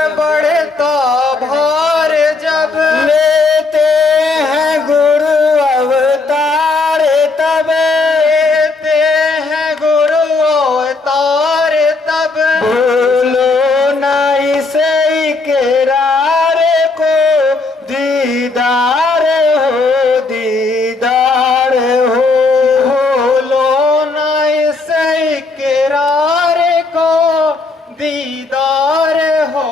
पर बढ़ता भार जब लेते हैं गुरु अवतार तब, लेते हैं गुरु अवतार तब, भूलो ना इसे इकरार को, दीदार हो दीदार हो। भूलो न इस इकरार को, दीदार हो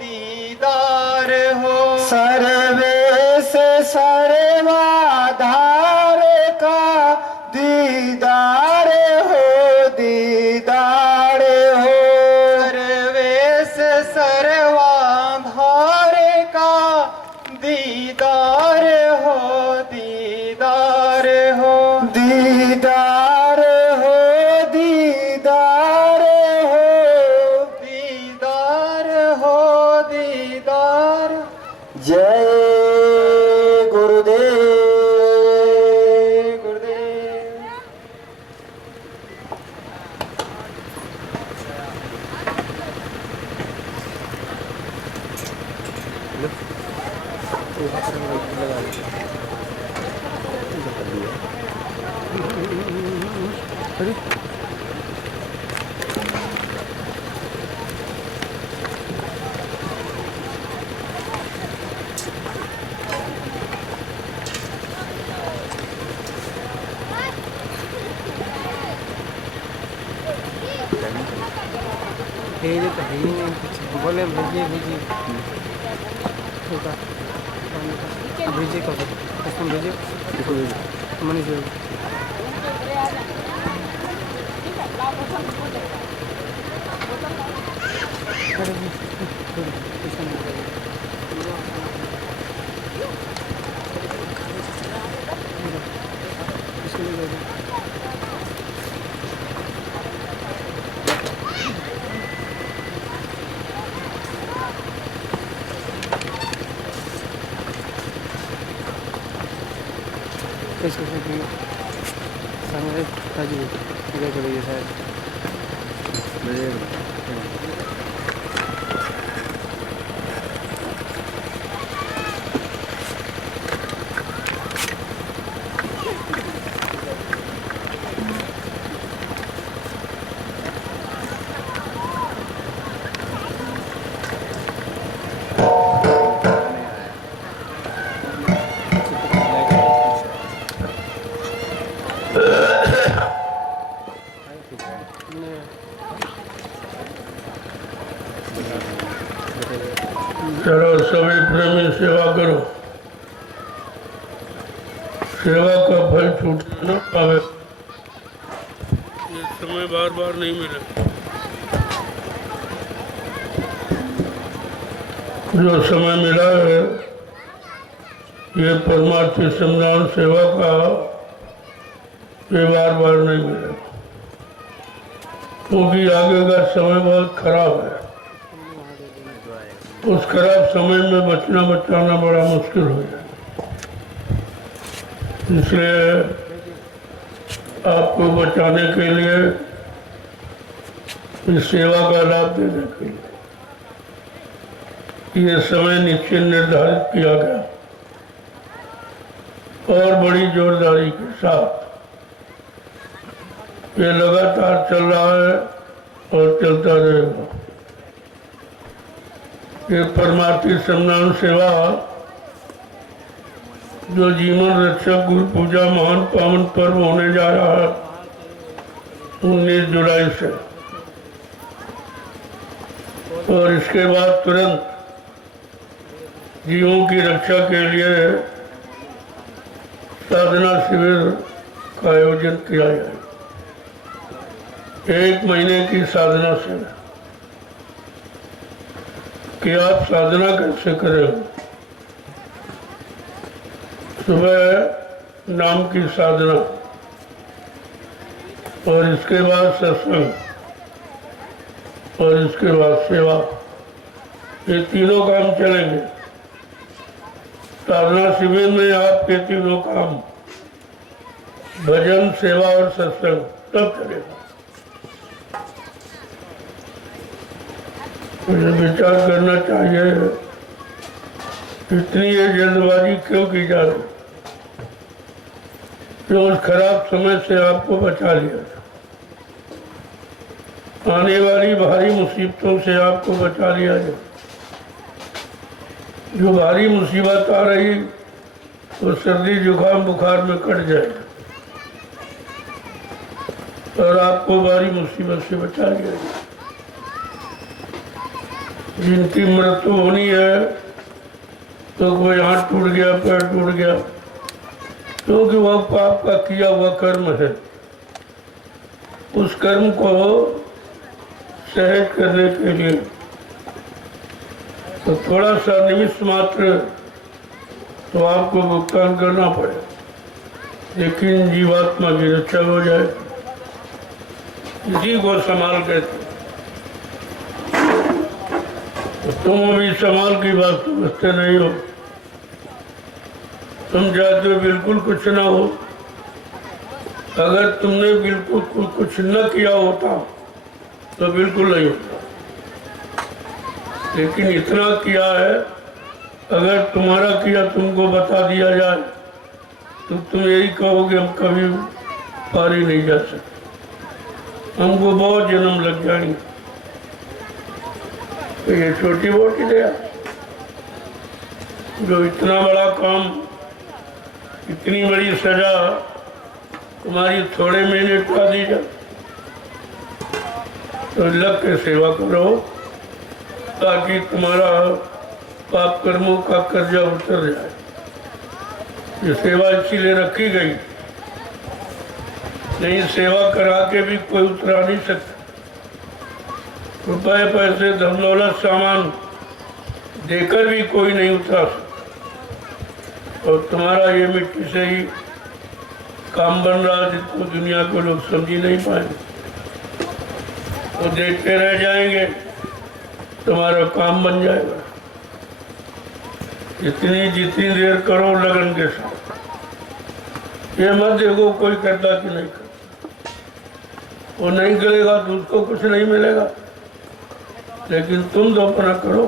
दीदार हो। सर्वे से सर्वाधार का दीदार हो दीदार हो। सर्वेश सर्वाधार का दीदार हो दीदार हो। दीदार हो दीदार हो। दीदार हो दीदार। जय गुरुदेव। गुरुदेव। भेजे तो है ही नहीं कुछ, बोले भेजिए भेजिए भेजिए कब उसको भेजिए मनीष भाई। चलो सभी प्रेमी सेवा करो, सेवा का फल छूट न पावे। ये समय बार बार नहीं मिले। जो समय मिला है ये परमार्थी सम्मान सेवा का, ये बार बार नहीं मिले, क्योंकि आगे का समय बहुत खराब है। उस खराब समय में बचना बचाना बड़ा मुश्किल हो जाए। इसलिए आपको बचाने के लिए, इस सेवा का लाभ देने के लिए ये समय निश्चित निर्धारित किया गया और बड़ी जोरदारी के साथ ये लगातार चल रहा है और चलता रहेगा। ये परमार्थी सम्मान सेवा जो जीवन रक्षक गुरु पूजा महान पावन पर्व होने जा रहा है 19 जुलाई से, और इसके बाद तुरंत जीवों की रक्षा के लिए साधना शिविर का आयोजन किया जाए। 1 महीने की साधना शिविर कि आप साधना कैसे करें। सुबह नाम की साधना और इसके बाद सत्संग और इसके बाद सेवा, ये तीनों काम चलेंगे। साधना शिविर में आपके तीनों काम भजन, सेवा और सत्संग सब चलेगा। मुझे विचार करना चाहिए इतनी ये जल्दबाजी क्यों की जा रही, क्यों उस खराब समय से आपको बचा लिया, आने वाली भारी मुसीबतों से आपको बचा लिया जाए। जो भारी मुसीबत आ रही वो सर्दी जुकाम बुखार में कट जाए और आपको भारी मुसीबत से बचा लिया जाए। जिनकी मृत्यु होनी है तो कोई हाथ टूट गया, पैर टूट गया, क्योंकि वह पाप का किया हुआ कर्म है। उस कर्म को सहज करने के लिए तो थोड़ा सा निमित्त मात्र तो आपको भुगतान करना पड़े, लेकिन जीवात्मा की रक्षा हो जाए। इसी को संभाल कहते। तो तुम अभी संभाल की बात समझते नहीं हो। तुम चाहते हो बिल्कुल कुछ ना हो। अगर तुमने बिल्कुल कुछ न किया होता तो बिल्कुल नहीं होता, लेकिन इतना किया है, अगर तुम्हारा किया तुमको बता दिया जाए तो तुम यही कहोगे हम कभी पार ही नहीं जा सकते, हमको बहुत जन्म लग जाएंगे। तो ये छोटी मोटी दया, जो इतना बड़ा काम, इतनी बड़ी सजा तुम्हारी थोड़े में निपटा दी जाए, तो लग के सेवा करो ताकि तुम्हारा पाप कर्मों का कर्जा उतर जाए। ये सेवा इसीलिए रखी गई, नहीं सेवा करा के भी कोई उतरा नहीं सकता। रुपए पैसे धन दौलत सामान देकर भी कोई नहीं उतरा सकता। और तुम्हारा ये मिट्टी से ही काम बन रहा, जिसको दुनिया को लोग समझ ही नहीं पाएंगे, वो देखते रह जाएंगे, तुम्हारा काम बन जाएगा। जितनी देर करो लगन के साथ। ये मत देखो कोई करता कि नहीं करता, वो नहीं करेगा तो उसको कुछ नहीं मिलेगा, लेकिन तुम तो अपना करो।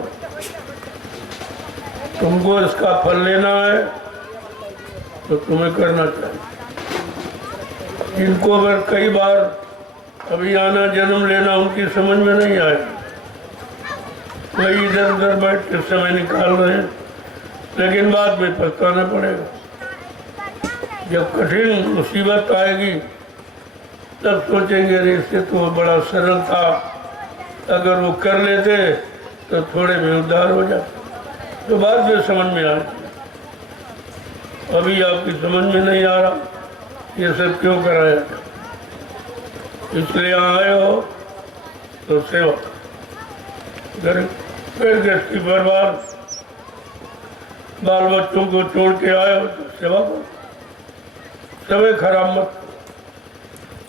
तुमको इसका फल लेना है तो तुम्हें करना चाहिए। जिनको अगर कई बार अभी आना जन्म लेना उनकी समझ में नहीं आए, वही इधर उधर बैठ के समय निकाल रहे हैं, लेकिन बाद में पछताना पड़ेगा। जब कठिन मुसीबत आएगी तब सोचेंगे अरे इससे तो बड़ा सरल था, अगर वो कर लेते तो थोड़े में उद्धार हो जाते। तो बाद में समझ में आ जाए, अभी आपकी समझ में नहीं आ रहा ये सब क्यों कराया। इसलिए आए हो तो सेवा, घर गृहस्थी बर्बाद, बाल बच्चों को छोड़ के आए हो तो सेवा करो। समय खराब मत,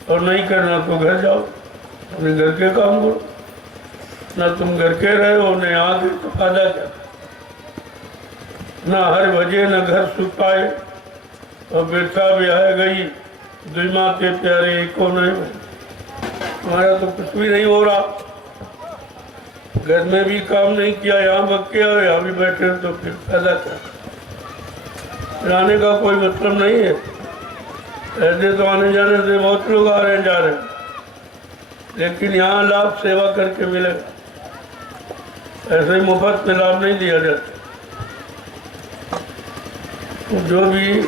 और नहीं करना तो घर जाओ, अपने घर के काम करो। ना तुम घर के रहे हो, न आगे तो फायदा क्या। ना हर बजे न घर सुख पाए, और बेटा ब्याह गई दुई माते प्यारे को नहीं। तुम्हारा तो कुछ भी नहीं हो रहा, घर में भी काम नहीं किया, यहाँ बक्के और यहाँ भी बैठे, तो फिर फायदा क्या। जाने का कोई मतलब नहीं है। ऐसे तो आने जाने से बहुत लोग आ रहे हैं जा रहे हैं, लेकिन यहाँ लाभ सेवा करके मिलेगा, ऐसे मुफ्त में लाभ नहीं दिया जाता। तो जो भी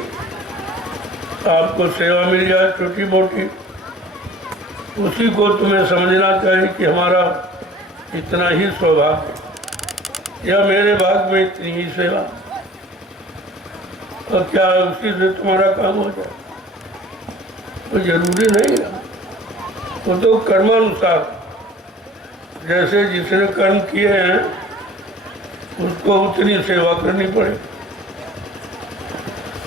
आपको सेवा मिल जाए छोटी मोटी, उसी को तुम्हें समझना चाहिए कि हमारा इतना ही सौभाग्य, या मेरे भाग में इतनी ही सेवा, और क्या उसी से तुम्हारा काम हो जाए। तो जरूरी नहीं है, वो तो कर्मानुसार, जैसे जिसने कर्म किए हैं उसको उतनी सेवा करनी पड़े,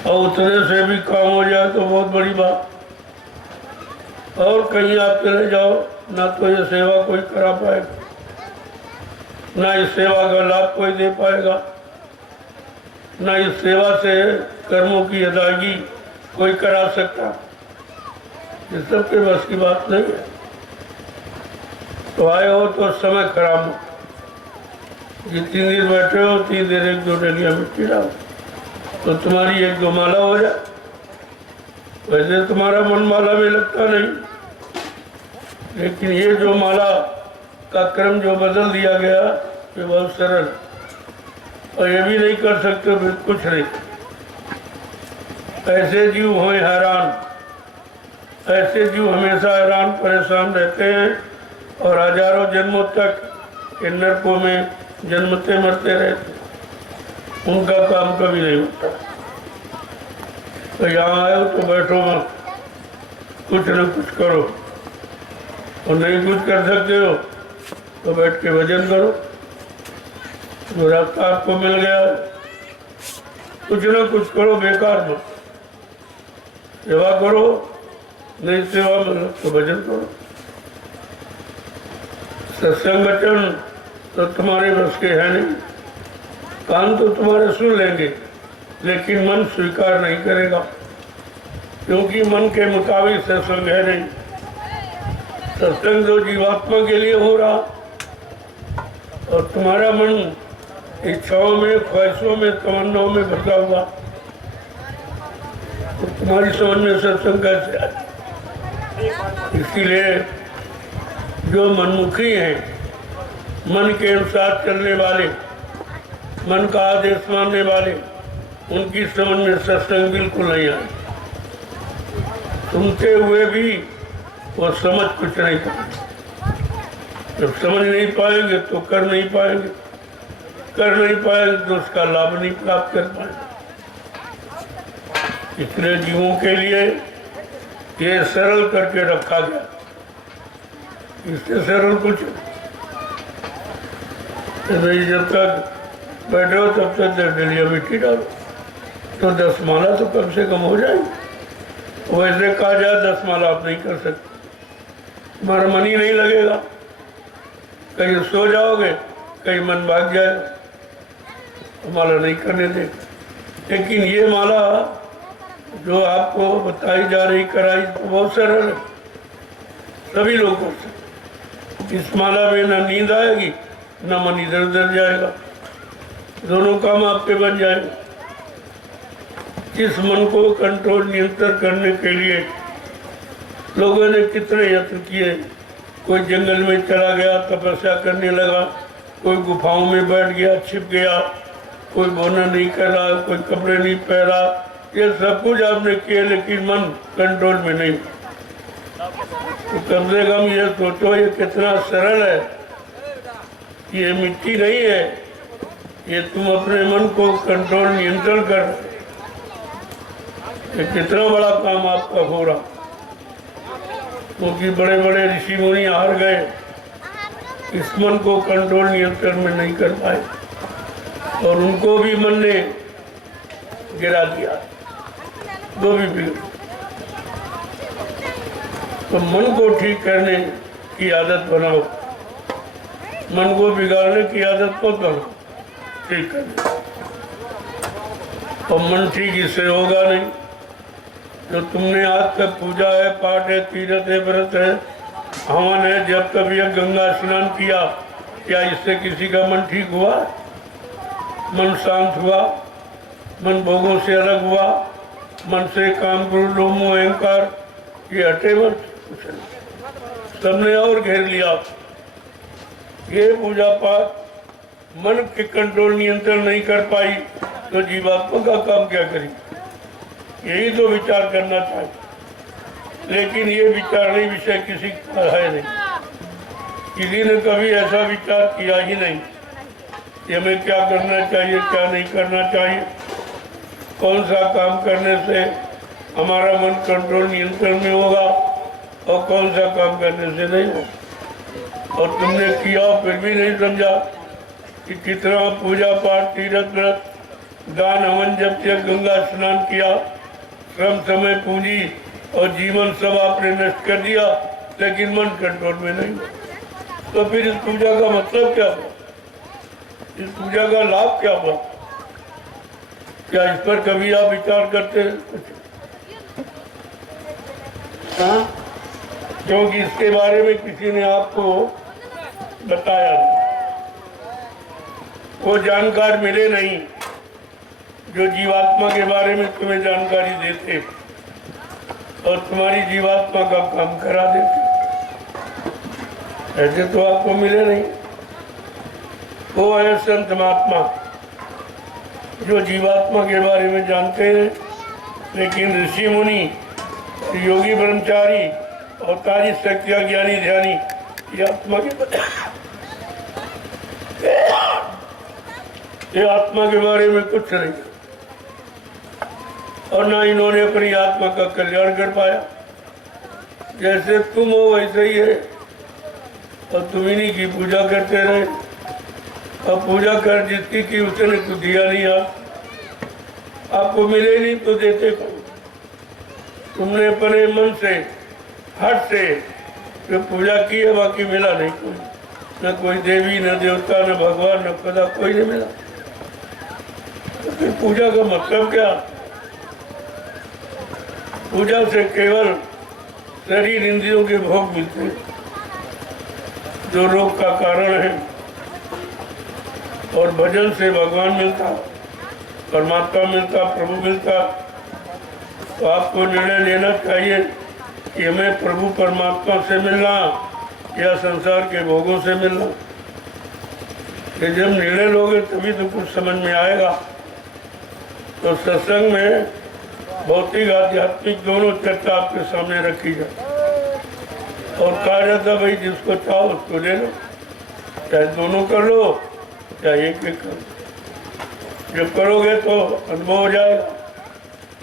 और उतने से भी काम हो जाए तो बहुत बड़ी बात। और कहीं आप चले जाओ ना तो ये सेवा कोई करा पाएगा, ना इस सेवा का लाभ कोई दे पाएगा, ना इस सेवा से कर्मों की अदायगी कोई करा सकता। ये सबके बस की बात नहीं है। तो आए हो तो समय खराब हो, जितनी देर बैठे हो उतनी देर एक दो डलिया मिट्टी डालो तो तुम्हारी एक दो माला हो जाए। वैसे तुम्हारा मन माला में लगता नहीं, लेकिन ये जो माला का क्रम जो बदल दिया गया ये बहुत सरल, और ये भी नहीं कर सकते कुछ नहीं। ऐसे जीव हों हैरान, ऐसे जीव हमेशा हैरान परेशान रहते हैं और हजारों जन्मों तक इन नरकों में जन्मते मरते रहते, उनका काम कभी नहीं होता। तो यहाँ आए हो तो बैठो मत, कुछ न कुछ करो, और नहीं कुछ कर सकते हो तो बैठ के भजन करो। जो रास्ता आपको मिल गया कुछ न कुछ करो, बेकार मत। सेवा करो, नहीं सेवा मिलो तो भजन करो। सत्संग वचन तो तुम्हारे बस के है नहीं, कान तो तुम्हारे सुन लेंगे लेकिन मन स्वीकार नहीं करेगा, क्योंकि मन के मुताबिक सत्संग है नहीं। सत्संग तो जीवात्मा के लिए हो रहा, और तुम्हारा मन इच्छाओं में, ख्वाहिशों में, तमन्नाओं में भटका हुआ, तो तुम्हारी समझ में सत्संग कैसे आए। इसीलिए जो मनमुखी हैं, मन के अनुसार चलने वाले, मन का आदेश मानने वाले, उनकी समझ में सत्संग बिल्कुल नहीं आए। सुनते हुए भी वो समझ कुछ नहीं पाएंगे। जब समझ नहीं पाएंगे तो कर नहीं पाएंगे, कर नहीं पाएंगे तो उसका लाभ नहीं प्राप्त कर पाएंगे। इसलिए जीवों के लिए ये सरल करके रखा गया, इससे सरल कुछ नहीं। जब तक बैठे हो तब तक 10 डलिया मिट्टी डालो तो 10 माला तो कम से कम हो जाएगी। वैसे कहा जाए 10 माला आप नहीं कर सकते, तुम्हारा मन ही नहीं लगेगा, कहीं सो जाओगे, कहीं मन भाग जाएगा, माला नहीं करने देगा। लेकिन ये माला जो आपको बताई जा रही, कराई, तो बहुत सरल है सभी लोगों से। इस माला में ना नींद आएगी ना मन इधर उधर जाएगा, दोनों काम आपके बन जाएंगे। जिस मन को कंट्रोल नियंत्रण करने के लिए लोगों ने कितने यत्न किए, कोई जंगल में चला गया तपस्या करने लगा, कोई गुफाओं में बैठ गया छिप गया, कोई बोना नहीं कर रहा, कोई कपड़े नहीं पहना, ये सब कुछ आपने किया लेकिन मन कंट्रोल में नहीं। तो कम से कम ये सोचो ये कितना सरल है, ये मिट्टी नहीं है, ये तुम अपने मन को कंट्रोल नियंत्रण कर, ये कितना बड़ा काम आपका हो रहा। क्योंकि बड़े बड़े ऋषि मुनि हार गए, इस मन को कंट्रोल नियंत्रण में नहीं कर पाए और उनको भी मन ने गिरा दिया, वो भी बिगड़। तो मन को ठीक करने की आदत बनाओ, मन को बिगाड़ने की आदत को करो, ठीक करने। और मन ठीक इससे होगा नहीं, जो तुमने आज तक पूजा है, पाठ है, तीर्थ है, व्रत है, हवन है, जब कभी यह गंगा स्नान किया, क्या इससे किसी का मन ठीक हुआ? मन शांत हुआ, मन भोगों से अलग हुआ, मन से काम, क्रोध, लोभ, मोह, अहंकार ये हटे मत, सबने और घेर लिया। ये पूजा पाठ मन के कंट्रोल नियंत्रण नहीं कर पाई तो जीवात्मा का काम क्या करेगी? यही तो विचार करना चाहिए, लेकिन ये विचारने विषय किसी का है नहीं, किसी ने कभी ऐसा विचार किया ही नहीं कि हमें क्या करना चाहिए, क्या नहीं करना चाहिए, कौन सा काम करने से हमारा मन कंट्रोल नियंत्रण में होगा और कौन सा काम करने से नहीं होगा। और तुमने किया फिर भी नहीं समझा कि कितना पूजा पाठ, तीर्थ व्रत, दान, हवन, जब तक गंगा स्नान किया, श्रम, समय, पूंजी और जीवन सब आपने नष्ट कर दिया, लेकिन मन कंट्रोल में नहीं। तो फिर इस पूजा का मतलब क्या हुआ? इस पूजा का लाभ क्या हुआ? क्या इस पर कभी आप विचार करते हैं? हाँ? क्योंकि इसके बारे में किसी ने आपको बताया नहीं। वो जानकार मिले नहीं जो जीवात्मा के बारे में तुम्हें जानकारी देते और तुम्हारी जीवात्मा का काम करा देते। ऐसे तो आपको मिले नहीं। वो है संत महात्मा जो जीवात्मा के बारे में जानते हैं, लेकिन ऋषि मुनि, योगी ब्रह्मचारी और तारी शक्तिया ज्ञानी ध्यानी ये आत्मा के बारे में कुछ नहीं, और ना इन्होंने अपनी आत्मा का कल्याण कर पाया। जैसे तुम हो वैसे ही है, और तुम इन्हीं की पूजा करते रहे, और पूजा कर जिसकी की उसने तो दिया नहीं। आपको मिले नहीं तो देते कौन? तुमने अपने मन से हट से जो पूजा की है, बाकी मिला नहीं कोई, न कोई देवी, न देवता, न भगवान, न खुदा, कोई नहीं मिला। तो फिर पूजा का मतलब क्या? पूजा से केवल शरीर इंद्रियों के भोग मिलते हैं जो रोग का कारण है, और भजन से भगवान मिलता, परमात्मा मिलता, प्रभु मिलता। तो आपको निर्णय लेना चाहिए कि हमें प्रभु परमात्मा से मिलना या संसार के भोगों से मिलना। कि जब निर्णय लोगे तभी तो कुछ समझ में आएगा। तो सत्संग में भौतिक आध्यात्मिक दोनों चर्चा आपके सामने रखी जाए, और कहा जाता भाई जिसको चाहो उसको ले लो, चाहे दोनों कर लो चाहे एक कर लो। जब करोगे तो अनुभव हो जाएगा।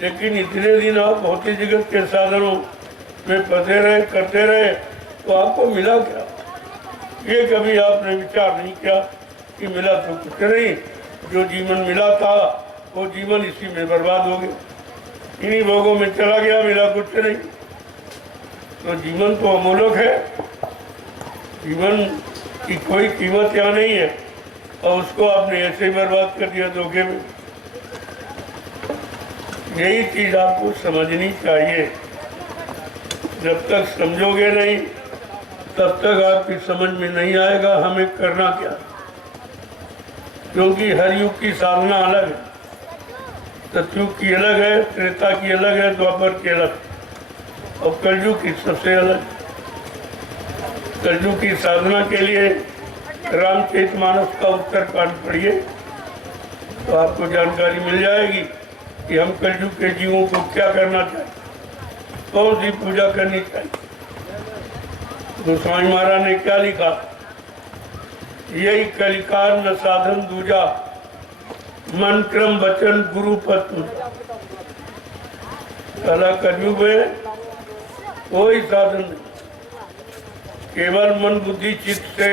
लेकिन इतने दिन आप भौतिक जगत के साधनों में फंसे रहे, करते रहे, तो आपको मिला क्या? ये कभी आपने विचार नहीं किया कि मिला तो कुछ नहीं। जो जीवन मिला था वो जीवन इसी में बर्बाद हो गया, इन्हीं भोगों में चला गया, मिला कुछ नहीं। तो जीवन तो अमूल्य है, जीवन की कोई कीमत यहाँ नहीं है, और उसको आपने ऐसे ही बर्बाद कर दिया धोखे में। यही चीज आपको समझनी चाहिए। जब तक समझोगे नहीं तब तक आपकी समझ में नहीं आएगा हमें करना क्या। क्योंकि हर युग की साधना अलग है, सतयुग की अलग है, त्रेता की अलग है, द्वापर की अलग, और कलयुग की सबसे अलग। कलयुग की साधना के लिए रामचरितमानस का उत्तरकांड पढ़िए तो आपको जानकारी मिल जाएगी कि हम कलयुग के जीवों को क्या करना चाहिए, कौन सी पूजा करनी चाहिए। गोस्वामी महाराज ने क्या लिखा? यही कलिकाल न साधन दूजा, मन क्रम वचन गुरु पत्न। कला कलयुग में कोई साधन नहीं, केवल मन बुद्धि चित्त से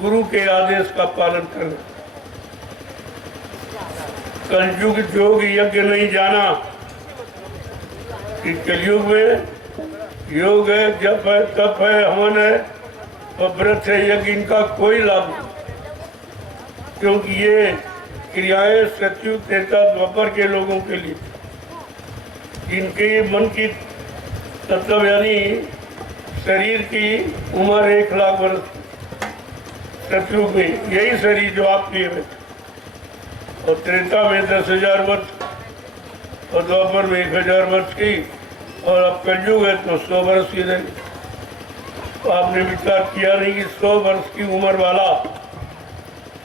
गुरु के आदेश का पालन करना। कलयुग जोग यज्ञ नहीं जाना कि कलयुग में योग है, जप है, तप है, हवन है और व्रत है, यज्ञ, इनका कोई लाभ नहीं। क्योंकि ये क्रियाएं सतयुग त्रेता द्वापर के लोगों के लिए, जिनके मन की मतलब यानी शरीर की उम्र 1 लाख वर्ष, सतयुग में यही शरीर जो आप लिए हुए, और त्रेता में 10,000 वर्ष, और द्वापर में 1,000 वर्ष की, और अब कलयुग है तो 100 वर्ष की रहेगी। तो आपने विचार किया नहीं कि 100 वर्ष की उम्र वाला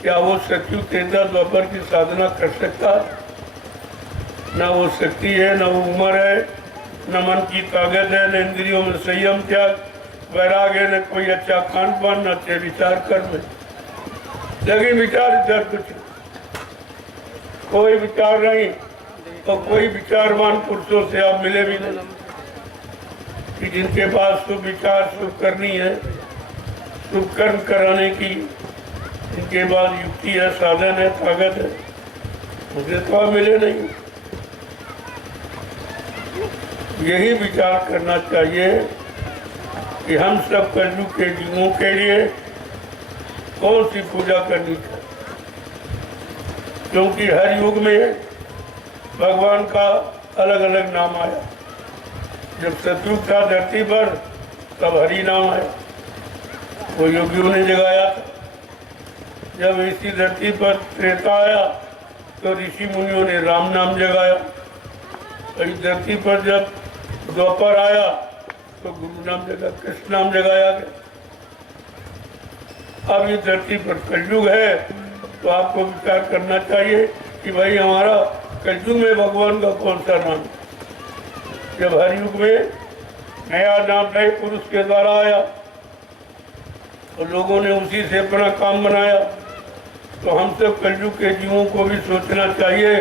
क्या वो सतयुग त्रेता द्वापर की साधना कर सकता? ना वो शक्ति है, ना वो उम्र है, न मन की ताकत है, न इंद्रियों में संयम, त्याग, वैराग है, न कोई अच्छा खान पान, न अच्छे विचार कर्म है। लेकिन विचार कुछ कोई विचार नहीं, तो कोई विचारवान पुरुषों से आप मिले भी नहीं कि जिनके पास शुभ विचार, शुभ करनी है, शुभ कर्म कराने की जिनके पास युक्ति है, साधन है, ताकत है, मुझे तो आप मिले नहीं। यही विचार करना चाहिए कि हम सब कलयुग के जीवों के लिए कौन सी पूजा करनी चाहिए। क्योंकि हर युग में भगवान का अलग अलग नाम आया। जब सतयुग था धरती पर तब हरि नाम आया, वो योगियों ने जगाया था। जब इसी धरती पर त्रेता आया तो ऋषि मुनियों ने राम नाम जगाया। इस धरती पर जब द्वापर आया तो गुरु नाम जगा, कृष्ण नाम जगाया गया। अब ये धरती पर कलयुग है तो आपको विचार करना चाहिए कि भाई हमारा कलयुग में भगवान का कौन सा नाम। जब हर युग में नया नाम नए पुरुष के द्वारा आया और लोगों ने उसी से अपना काम बनाया, तो हम सब कलयुग के जीवों को भी सोचना चाहिए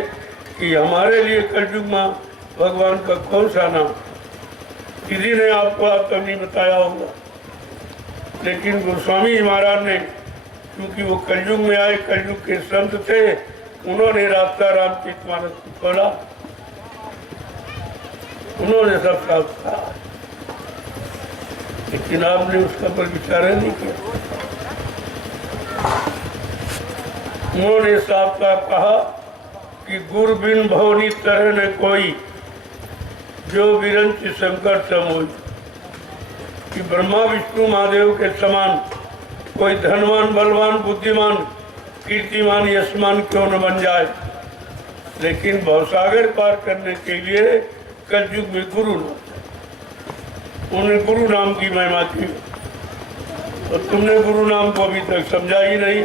कि हमारे लिए कलयुग में भगवान का कौन सा नाम। किसी ने आपको आज तक नहीं बताया होगा, लेकिन गोस्वामी महाराज ने, क्योंकि वो कलयुग में आए, कलयुग के संत थे, उन्होंने रास्ता रामचरितमानस को खोला, उन्होंने सब साफ कहा, लेकिन आपने उसका पर विचार नहीं किया। उन्होंने साफ साफ कहा कि गुरु बिन भवनी तरह न कोई, जो विरंच शंकर समोई। कि ब्रह्मा विष्णु महादेव के समान कोई धनवान बलवान बुद्धिमान कीर्तिमान यशमान क्यों न बन जाए, लेकिन भवसागर पार करने के लिए कलयुग में गुरु नाम, उन्हें गुरु नाम की महिमा की, और तुमने गुरु नाम को अभी तक समझा ही नहीं।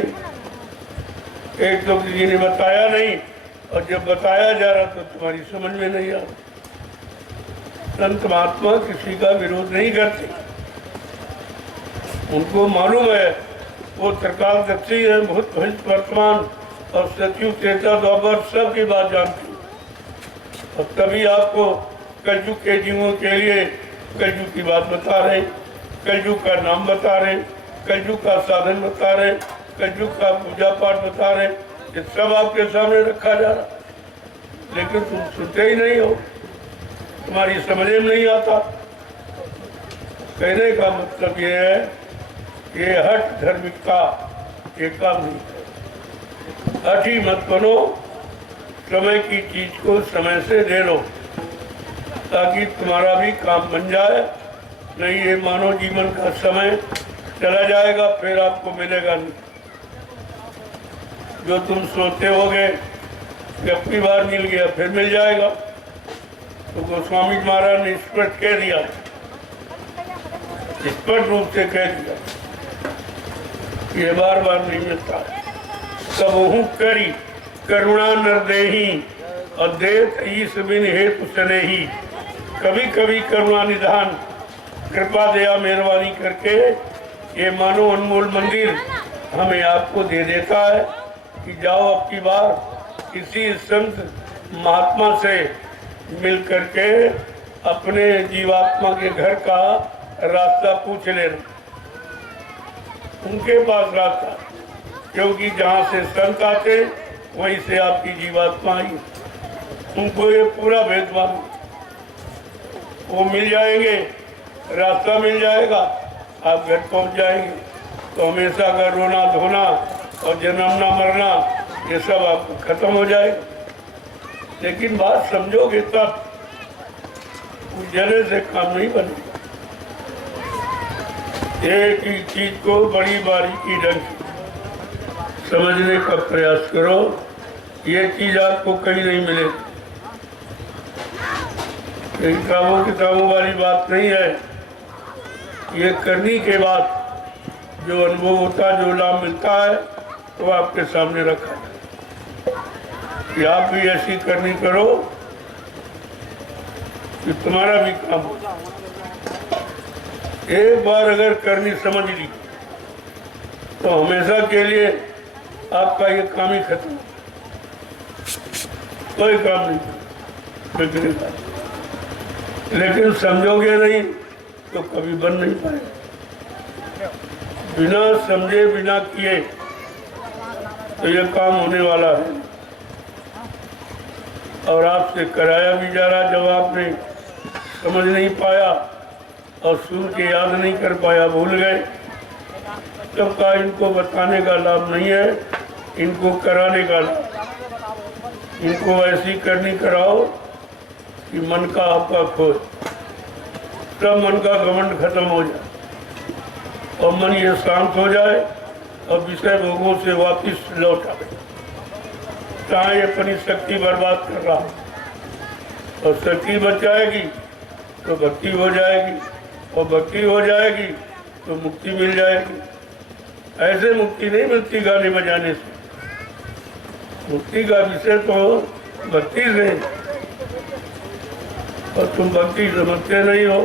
एक तो किसी ने बताया नहीं, और जब बताया जा रहा तो तुम्हारी समझ में नहीं आ रहा। संत महात्मा किसी का विरोध नहीं करते, उनको मालूम है वो त्रिकाल दक्षी है, भूत भविष्य वर्तमान और सतयुग त्रेता द्वापर सब की बात जानती है। और तभी आपको कलयुग के जीवों के लिए कलयुग की बात बता रहे, कलयुग का नाम बता रहे, कलयुग का साधन बता रहे, कलयुग का पूजा पाठ बता रहे। ये सब आपके सामने रखा जा रहा, लेकिन तुम सुनते ही नहीं हो, तुम्हारी समझ में नहीं आता। कहने का मतलब ये है, ये हठ धार्मिकता ये काम नहीं है। हठ ही मत बनो, समय की चीज को समय से ले लो ताकि तुम्हारा भी काम बन जाए। नहीं ये मानव जीवन का समय चला जाएगा, फिर आपको मिलेगा नहीं। जो तुम सोचते होगे कि अपनी बार मिल गया फिर मिल जाएगा, तो गोस्वामी महाराज ने स्पष्ट कह दिया, स्पष्ट रूप से कह दिया, ये बार बार नहीं मिलता। सबहु करी करुणा नरदेही और देत ईस बिन हेतु सनेही। कभी कभी करुणा निधान कृपा दया मेहरबानी करके ये मानो अनमोल मंदिर हमें आपको दे देता है कि जाओ अब की बार किसी संत महात्मा से मिल करके अपने जीवात्मा के घर का रास्ता पूछ लेना, उनके पास रास्ता, क्योंकि जहाँ से संत आते वहीं से आपकी जीवात्मा आई। उनको ये पूरा भेदभाव, वो मिल जाएंगे, रास्ता मिल जाएगा, आप घर पहुँच जाएंगे, तो हमेशा का रोना धोना और जन्मना मरना ये सब आपको खत्म हो जाएगा। लेकिन बात समझोगे तब, जले से काम नहीं बनेगा। एक ही चीज को बड़ी बारीकी ढंग से समझने का प्रयास करो, ये चीज आपको कहीं नहीं मिलेगी। किताबों वाली बात नहीं है, ये करने के बाद जो अनुभव होता है, जो लाभ मिलता है, वो आपके सामने रखा है कि आप भी ऐसी करनी करो कि तुम्हारा भी काम हो। एक बार अगर करनी समझ ली तो हमेशा के लिए आपका ये काम ही खत्म, कोई काम नहीं बिगड़ेगा। लेकिन समझोगे नहीं तो कभी बन नहीं पाएगा। बिना समझे बिना किए तो ये काम होने वाला है, और आपसे कराया भी जा रहा। जब आपने समझ नहीं पाया और सुन के याद नहीं कर पाया, भूल गए, तब का इनको बताने का लाभ नहीं है, इनको कराने का लाभ। इनको ऐसी करनी कराओ कि मन का आपका खोज, तब मन का घमंड खत्म हो जाए और मन ये शांत हो जाए और विषय भोगों से वापिस लौट आवे। चाहे अपनी शक्ति बर्बाद कर रहा हो, और शक्ति बचाएगी तो भक्ति हो जाएगी, और भक्ति हो जाएगी तो मुक्ति मिल जाएगी। ऐसे मुक्ति नहीं मिलती गाने बजाने से। मुक्ति का विषय तो भक्ति से, और तुम भक्ति समझते नहीं हो।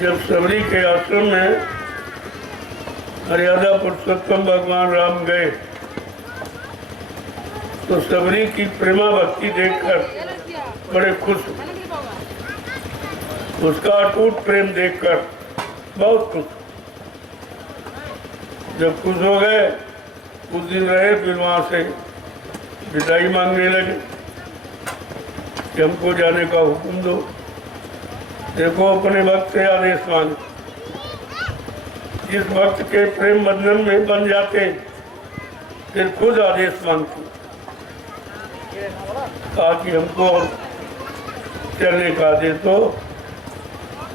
जब सबरी के आश्रम में मर्यादा पुरुषोत्तम भगवान राम गए तो सबरी की प्रेमा भक्ति देखकर बड़े खुश हुए। उसका अटूट प्रेम देखकर बहुत खुश। जब खुश हो गए कुछ दिन रहे, फिर वहां से विदाई मांगने लगे कि हमको जाने का हुक्म दो। देखो अपने भक्त से आदेश मांगे। जिस भक्त के प्रेम बंधन में बन जाते फिर खुद आदेश मांगते। कहा कि हमको चलने का आदेश दो,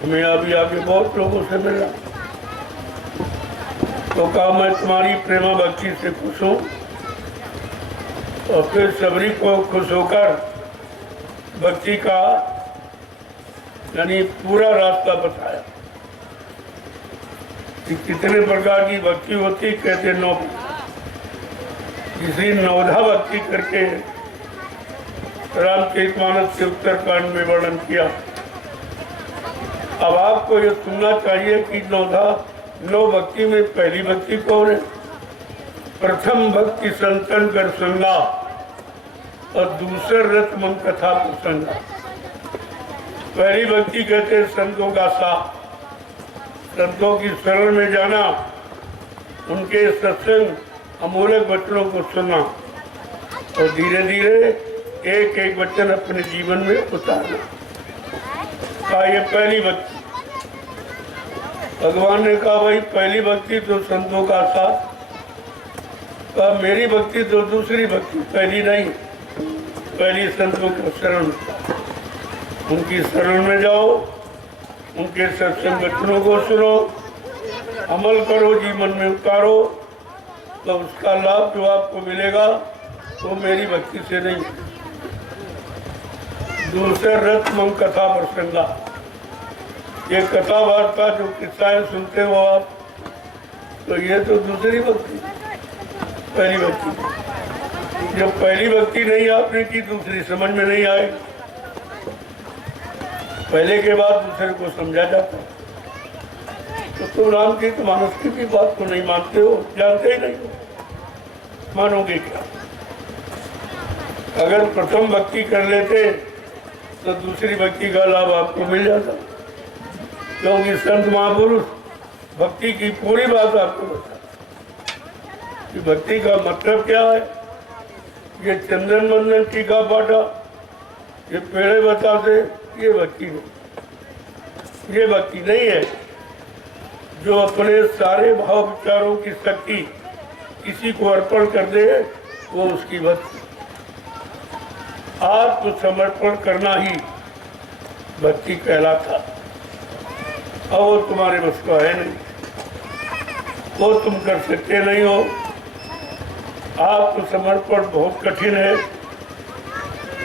हमें अभी आगे बहुत लोगों से मिला। तो कहा मैं तुम्हारी प्रेमा भक्ति से खुश हूँ। और फिर सबरी को खुश होकर भक्ति का यानी पूरा रास्ता बताया कि कितने प्रकार की भक्ति होती। कहते 9। इसी 9धा भक्ति करके रामचरितमानस के उत्तरकांड में वर्णन किया। अब आपको ये सुनना चाहिए कि 9 भक्ति में पहली भक्ति कौन है? प्रथम भक्ति संतन कर संगा, और दूसर रत मन कथा प्रसंगा। पहली भक्ति कहते हैं संतों का साथ, संतों की शरण में जाना, उनके सत्संग अमूलक वचनों को सुनना, और धीरे धीरे एक एक वचन अपने जीवन में उतारना। ये पहली भक्ति। भगवान ने कहा भाई पहली भक्ति तो संतों का साथ, कहा मेरी भक्ति तो दूसरी भक्ति, पहली नहीं। पहली संतों का शरण, उनकी शरण में जाओ, उनके सत्संग वचनों को सुनो, अमल करो, जीवन में उतारो, तो उसका लाभ जो आपको मिलेगा वो मेरी भक्ति से नहीं। दूसरे रथ मन कथा प्रसंगा, ये कथा वार्ता जो किस्साएं सुनते हो आप, तो ये तो दूसरी भक्ति। पहली भक्ति जब पहली भक्ति नहीं आपने की, दूसरी समझ में नहीं आए। पहले के बाद दूसरे को समझा जाता। तो तुम रामचरितमानस की भी बात को नहीं मानते हो, जानते ही नहीं हो, मानोगे क्या? अगर प्रथम भक्ति कर लेते तो दूसरी भक्ति का लाभ आपको मिल जाता, क्योंकि संत महापुरुष भक्ति की पूरी बात आपको बताते कि भक्ति का मतलब क्या है। ये चंदन मंदन टीका पाठा, ये पेड़े बताते, ये भक्ति नहीं। ये भक्ति नहीं है जो अपने सारे भाव विचारों की शक्ति किसी को अर्पण कर दे, वो उसकी भक्ति। आत्मसमर्पण करना ही भक्ति कहलाता। और वो तुम्हारे बस का है नहीं, वो तुम कर सकते नहीं हो। आत्मसमर्पण बहुत कठिन है,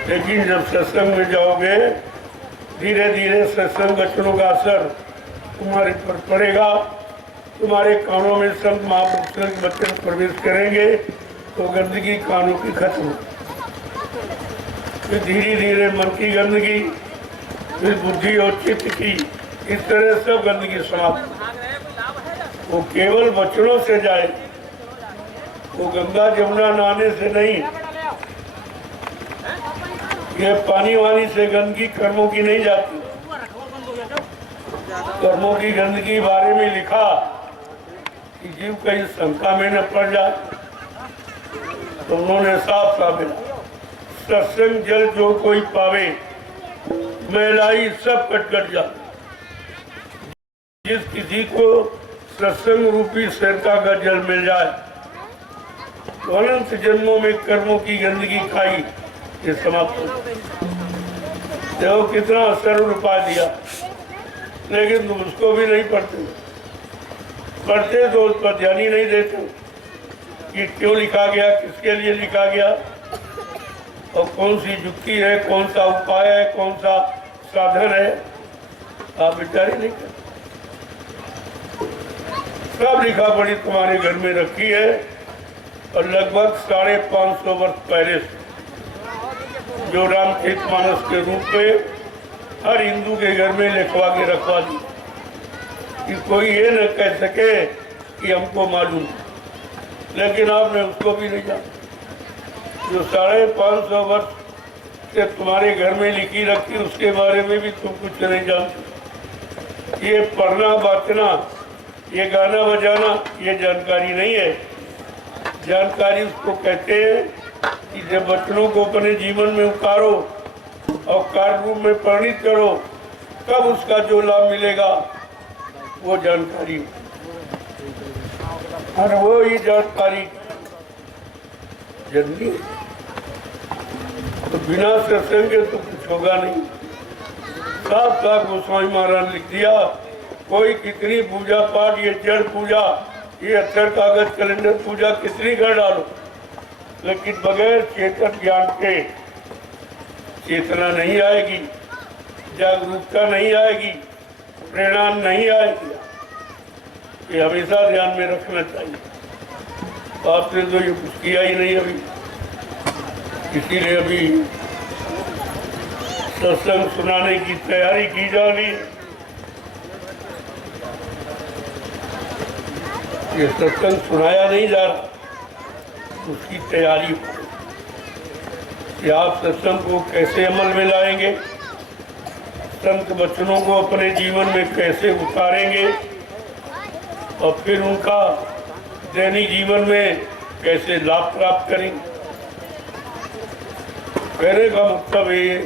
लेकिन जब सत्संग में जाओगे, धीरे धीरे सत्संग वचनों का असर तुम्हारे पर पड़ेगा। तुम्हारे कानों में संत महापुरुषों के वचन प्रवेश करेंगे तो गंदगी कानों की खत्म। फिर धीरे धीरे मन की गंदगी, फिर बुद्धि और चित्त की, इस तरह सब गंदगी समाप्त। वो केवल वचनों से जाए, वो गंगा जमुना नहाने से नहीं। ये पानी वानी से गंदगी कर्मों की नहीं जाती। कर्मों की गंदगी बारे में लिखा कि जीव कहीं शंका में न पड़ जाए, तो उन्होंने साफ साबित, सत्संग जल जो कोई पावे, मैलाई सब कट जा। जिस किसी को सत्संग रूपी सरता का जल मिल जाए, तो अनंत जन्मों में कर्मों की गंदगी खाई ये समाप्त हो। देखो कितना सरल उपाय दिया, लेकिन तुम उसको भी नहीं पढ़ते। पढ़ते तो उस पर ध्यान ही नहीं देते कि क्यों लिखा गया, किसके लिए लिखा गया और कौन सी युक्ति है, कौन सा उपाय है, कौन सा साधन है, आप विचार ही नहीं करते। सब लिखा पढ़ी तुम्हारे घर में रखी है और लगभग 550 वर्ष पहले से जो रामचरितमानस के रूप में हर हिंदू के घर में लिखवा के रखवा दी कि कोई ये न कह सके कि हमको मालूम, लेकिन आपने उसको भी नहीं जाना। जो 550 वर्ष से तुम्हारे घर में लिखी रखी उसके बारे में भी तुम कुछ नहीं जानते। ये पढ़ना बचना, ये गाना बजाना, ये जानकारी नहीं है। जानकारी उसको कहते हैं कि जब बच्चों को अपने जीवन में उतारो और कार्य रूप में परिणित करो, तब उसका जो लाभ मिलेगा वो जानकारी। और वो ही जानकारी जल्दी तो बिना सत्संग के तो कुछ होगा नहीं। साफ साफ गोस्वामी महाराज लिख दिया, कोई कितनी पूजा पाठ, ये जड़ पूजा, ये अक्षर कागज कैलेंडर पूजा कितनी कर डालो, लेकिन बगैर चेतन ज्ञान के चेतना नहीं आएगी, जागरूकता नहीं आएगी, प्रेरणा नहीं आएगी। ये हमेशा ध्यान में रखना चाहिए। आपने तो ये कुछ किया ही नहीं अभी, इसीलिए अभी सत्संग सुनाने की तैयारी की जा रही है। ये सत्संग सुनाया नहीं जा रहा, उसकी तैयारी कि आप सत्संग को कैसे अमल में लाएंगे, संत वचनों को अपने जीवन में कैसे उतारेंगे और फिर उनका दैनिक जीवन में कैसे लाभ प्राप्त करेंगे। कहने का मतलब ये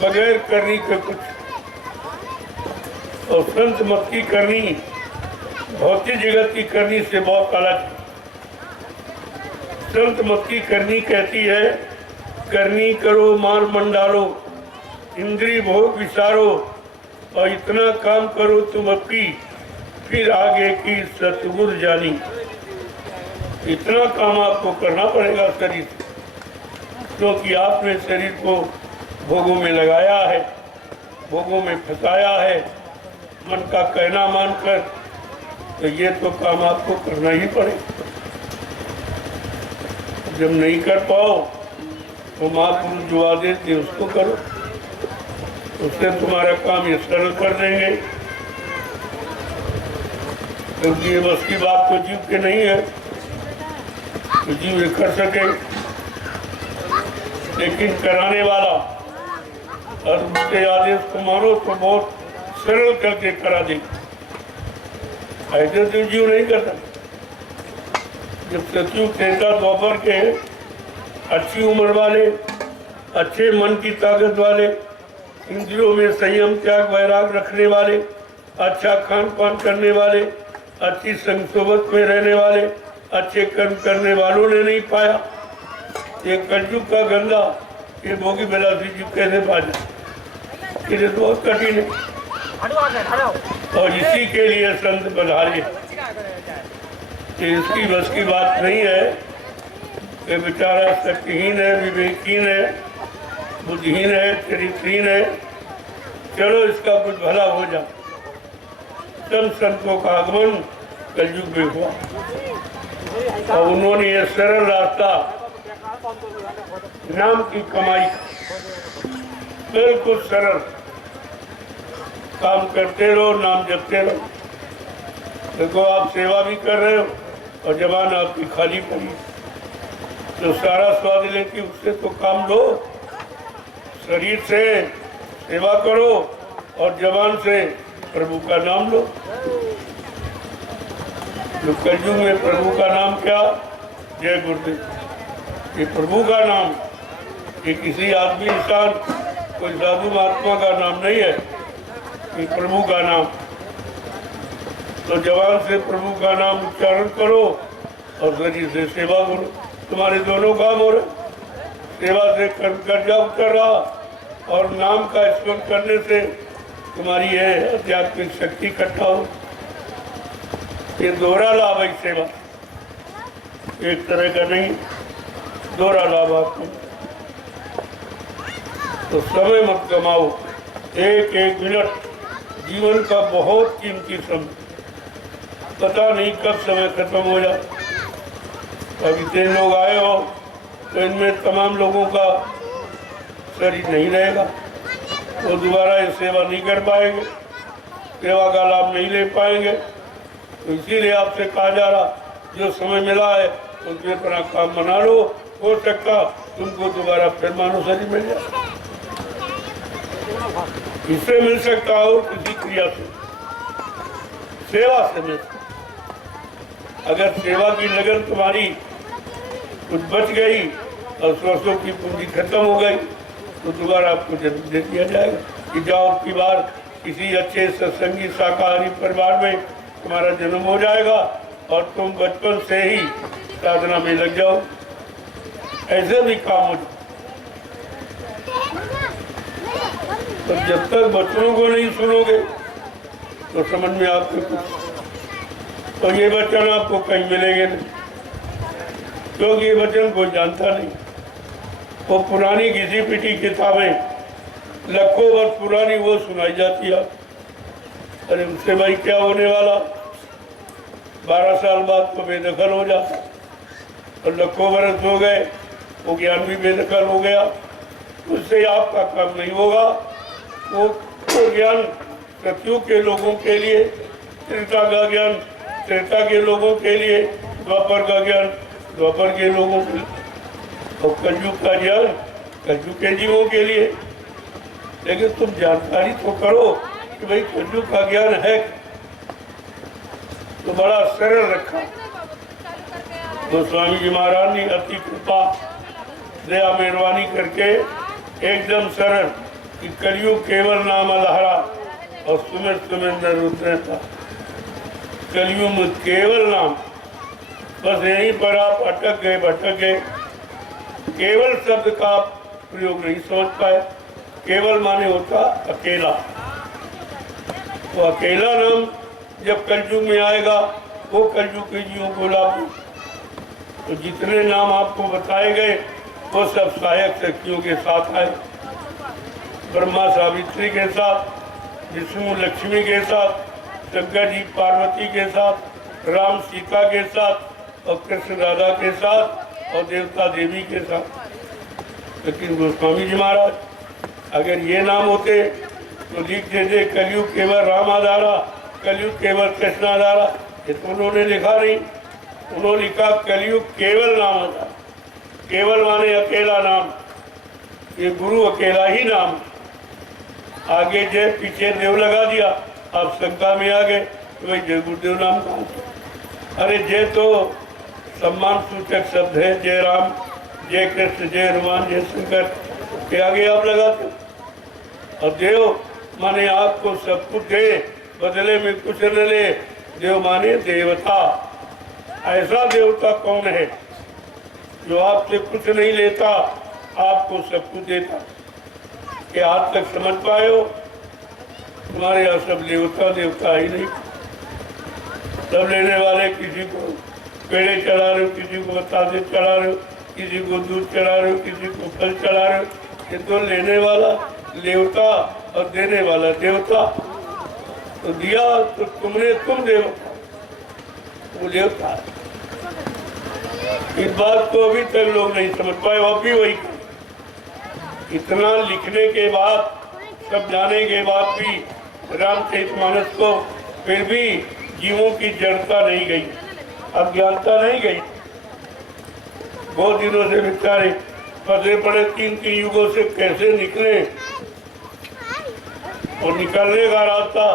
बगैर करनी के कुछ, और संत मत की करनी भौतिक जगत की करनी से बहुत अलग है। संत मत की करनी कहती है, करनी करो मार मंडालो, इंद्री भोग विचारो और इतना काम करो तुम अपनी, फिर आगे की सतगुर जानी। इतना काम आपको करना पड़ेगा शरीर, क्योंकि आपने शरीर को भोगों में लगाया है, भोगों में फंसाया है, मन का कहना मानकर, तो ये तो काम आपको करना ही पड़ेगा। जब नहीं कर पाओ तो महापुरुष जो आदेश दे उसको करो, उससे तुम्हारा काम ये सरल कर देंगे। क्योंकि ये बस की बात तो जीव के नहीं है, तो जीव ये कर सके, लेकिन कराने वाला और उसके आदेश को मानो तो बहुत सरल करके करा देगा। ऐसे तो जीव नहीं करता। जब सतयुग त्रेता द्वापर के अच्छी उम्र वाले, अच्छे मन की ताकत वाले, इंद्रियों में संयम त्याग वैराग रखने वाले, अच्छा खान पान करने वाले, अच्छी संगसोबत में रहने वाले, अच्छे कर्म करने वालों ने नहीं पाया, ये कलयुग का गंदा, ये भोगी बिलासी जीव कैसे पा जाए? ये बहुत कठिन है। और इसी के लिए संत बधारे कि इसकी बस की बात नहीं है कि बेचारा शक्तिहीन है, विवेकहीन है, बुद्धिहीन है, चरित्रहीन है, चलो इसका कुछ भला हो जाए। सब संतों का आगमन कलयुग में हुआ और उन्होंने ये सरल रास्ता नाम की कमाई, बिल्कुल सरल, काम करते रहो, नाम जपते रहो। देखो आप सेवा भी कर रहे हो और जबान आपकी खाली पड़ी, तो सारा स्वाद लेके उससे तो काम लो। शरीर से सेवा करो और जबान से प्रभु का नाम लो। तो कलयुग में प्रभु का नाम क्या? जय गुरुदेव। ये प्रभु का नाम, ये किसी आदमी इंसान कोई साधु महात्मा का नाम नहीं है, ये प्रभु का नाम। तो जवान से प्रभु का नाम उच्चारण करो और शरीर से सेवा करो, तुम्हारे दोनों काम हो रहे। सेवा से कर्जा उतर रहा और नाम का स्मरण करने से तुम्हारी है आध्यात्मिक शक्ति इकट्ठा हो। ये दोहरा लाभ है सेवा, एक तरह का नहीं, दोहरा लाभ आपको। तो समय मत कमाओ, एक एक मिनट जीवन का बहुत कीमती समय, पता नहीं कब समय खत्म हो जाए। अब इतने लोग आए हो तो इनमें तमाम लोगों का शरीर नहीं रहेगा, वो दोबारा ये सेवा नहीं कर पाएंगे, सेवा का लाभ नहीं ले पाएंगे। तो इसीलिए आपसे कहा जा रहा, जो समय मिला है उसमें अपना काम बना लो, हो सकता तुमको दोबारा फिर मानव शरीर मिल जाए। इससे मिल सकता है और किसी क्रिया से, सेवा से मिल सकता। अगर सेवा की लगन तुम्हारी कुछ बच गई और वर्षों की पूंजी खत्म हो गई तो दोबारा आपको जन्म दे दिया जाएगा कि जाओ की बार किसी अच्छे सत्संगी शाकाहारी परिवार में तुम्हारा जन्म हो जाएगा और तुम बचपन से ही साधना में लग जाओ। ऐसे भी काम हो। तो जब तक बच्चों को नहीं सुनोगे तो समझ में आपको कुछ, तो ये वचन आपको कहीं मिलेंगे नहीं, क्योंकि ये वचन कोई जानता नहीं। वो पुरानी घिसी पिटी किताबें लाखों वर्ष पुरानी वो सुनाई जाती है। अरे उससे भाई क्या होने वाला, 12 साल बाद तो बेदखल हो जाता और लाखों वर्ष हो गए, वो ज्ञान भी बेदखल हो गया, उससे आपका काम नहीं होगा। वो ज्ञान सतयुग के लोगों के लिए, त्रेता का ज्ञान त्रेता के लोगों के लिए, द्वापर का ज्ञान द्वापर के लोगों के लिए, और कलयुग का ज्ञान कलयुग के जीवों के लिए। लेकिन तुम जानकारी तो करो कि भाई कलयुग का ज्ञान है तो बड़ा सरल रखा। तो स्वामी जी महाराज ने अति कृपा दया मेहरबानी करके एकदम सरल कि कलयुग केवल नाम अल्लाह और सुमिर सुमिर रुद्र था। कलयुग में केवल नाम, बस यहीं पर आप अटक गए भटक गए। केवल शब्द का प्रयोग नहीं समझ पाए। केवल माने होता अकेला, तो अकेला नाम जब कलयुग में आएगा वो कलयुग के जीवों को लाभ। तो जितने नाम आपको बताए गए वो सब सहायक शक्तियों के साथ आए, ब्रह्मा सावित्री के साथ, विष्णु लक्ष्मी के साथ, शंकर जी पार्वती के साथ, राम सीता के साथ और कृष्ण राधा के साथ और देवता देवी के साथ। लेकिन गोस्वामी जी महाराज अगर ये नाम होते तो लिख देते कलयुग केवल राम आधारा, कलयुग केवल कृष्ण आधारा। ये तो उन्होंने लिखा नहीं, उन्होंने लिखा कलयुग केवल नाम आधारा। केवल माने अकेला नाम, ये गुरु अकेला ही नाम। आगे जय पीछे देव लगा दिया, आप शंका में आ गए तो भाई जय गुरुदेव नाम कहाँ से? अरे जय तो सम्मान सूचक शब्द है, जय राम जय कृष्ण जय हनुमान जय शंकर के आगे आप लगाते। और देव माने आपको सब कुछ दे, बदले में कुछ न ले। देव माने देवता। ऐसा देवता कौन है जो आपसे कुछ नहीं लेता, आपको सब कुछ देता? कि आज तक समझ पाए हो? तुम्हारे यहाँ सब देवता देवता ही नहीं। सब लेने वाले, किसी को पेड़े चढ़ा रहे हो, किसी को बतासे चढ़ा रहे हो, किसी को दूध चढ़ा रहे हो, किसी को फल चढ़ा रहे हो। ये तो लेने वाला देवता और देने वाला देवता। तो दिया तो तुमने, तुम देवता, वो देवता। इस बात को अभी तक लोग नहीं समझ पाए। अब भी वही इतना लिखने के बाद, सब जाने के बाद भी रामचरितमानस को फिर भी जीवों की जड़ता नहीं गई, अज्ञानता नहीं गई। बहुत दिनों से बेचारे फंसे पड़े, 3 युगों से कैसे निकले। और निकलने का रास्ता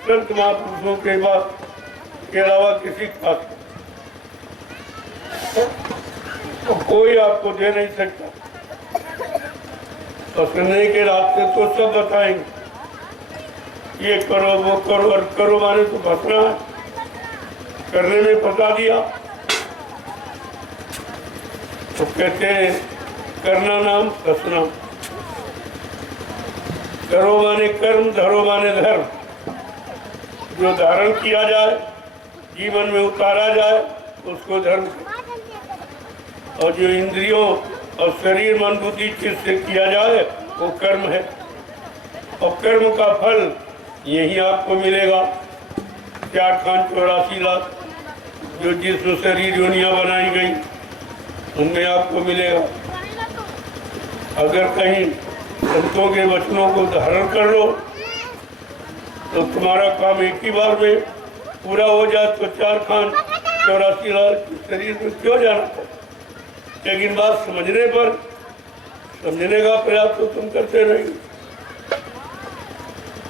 संत महापुरुषों के बाद के अलावा किसी का तो कोई आपको दे नहीं सकता। पसंदे के रास्ते तो सब बताएंगे, ये करो वो करो, और करो माने तो फंसना है, करने में फंसा दिया। तो कहते हैं करना नाम फंसना। करो माने कर्म, धरो माने धर्म। जो धारण किया जाए जीवन में उतारा जाए उसको धर्म कहते। और जो इंद्रियों और शरीर मन बुद्धि चित्त से किया जाए वो कर्म है। और कर्म का फल यही आपको मिलेगा। 4 खान 84 लाख जो जिसमें शरीर योनियां बनाई गई उनमें आपको मिलेगा। अगर कहीं संतों के वचनों को धारण कर लो तो तुम्हारा काम एक ही बार में पूरा हो जाए। तो 4 खान 84 लाख शरीर में क्यों जाना था? लेकिन बात समझने पर समझने का प्रयास तो तुम करते नहीं।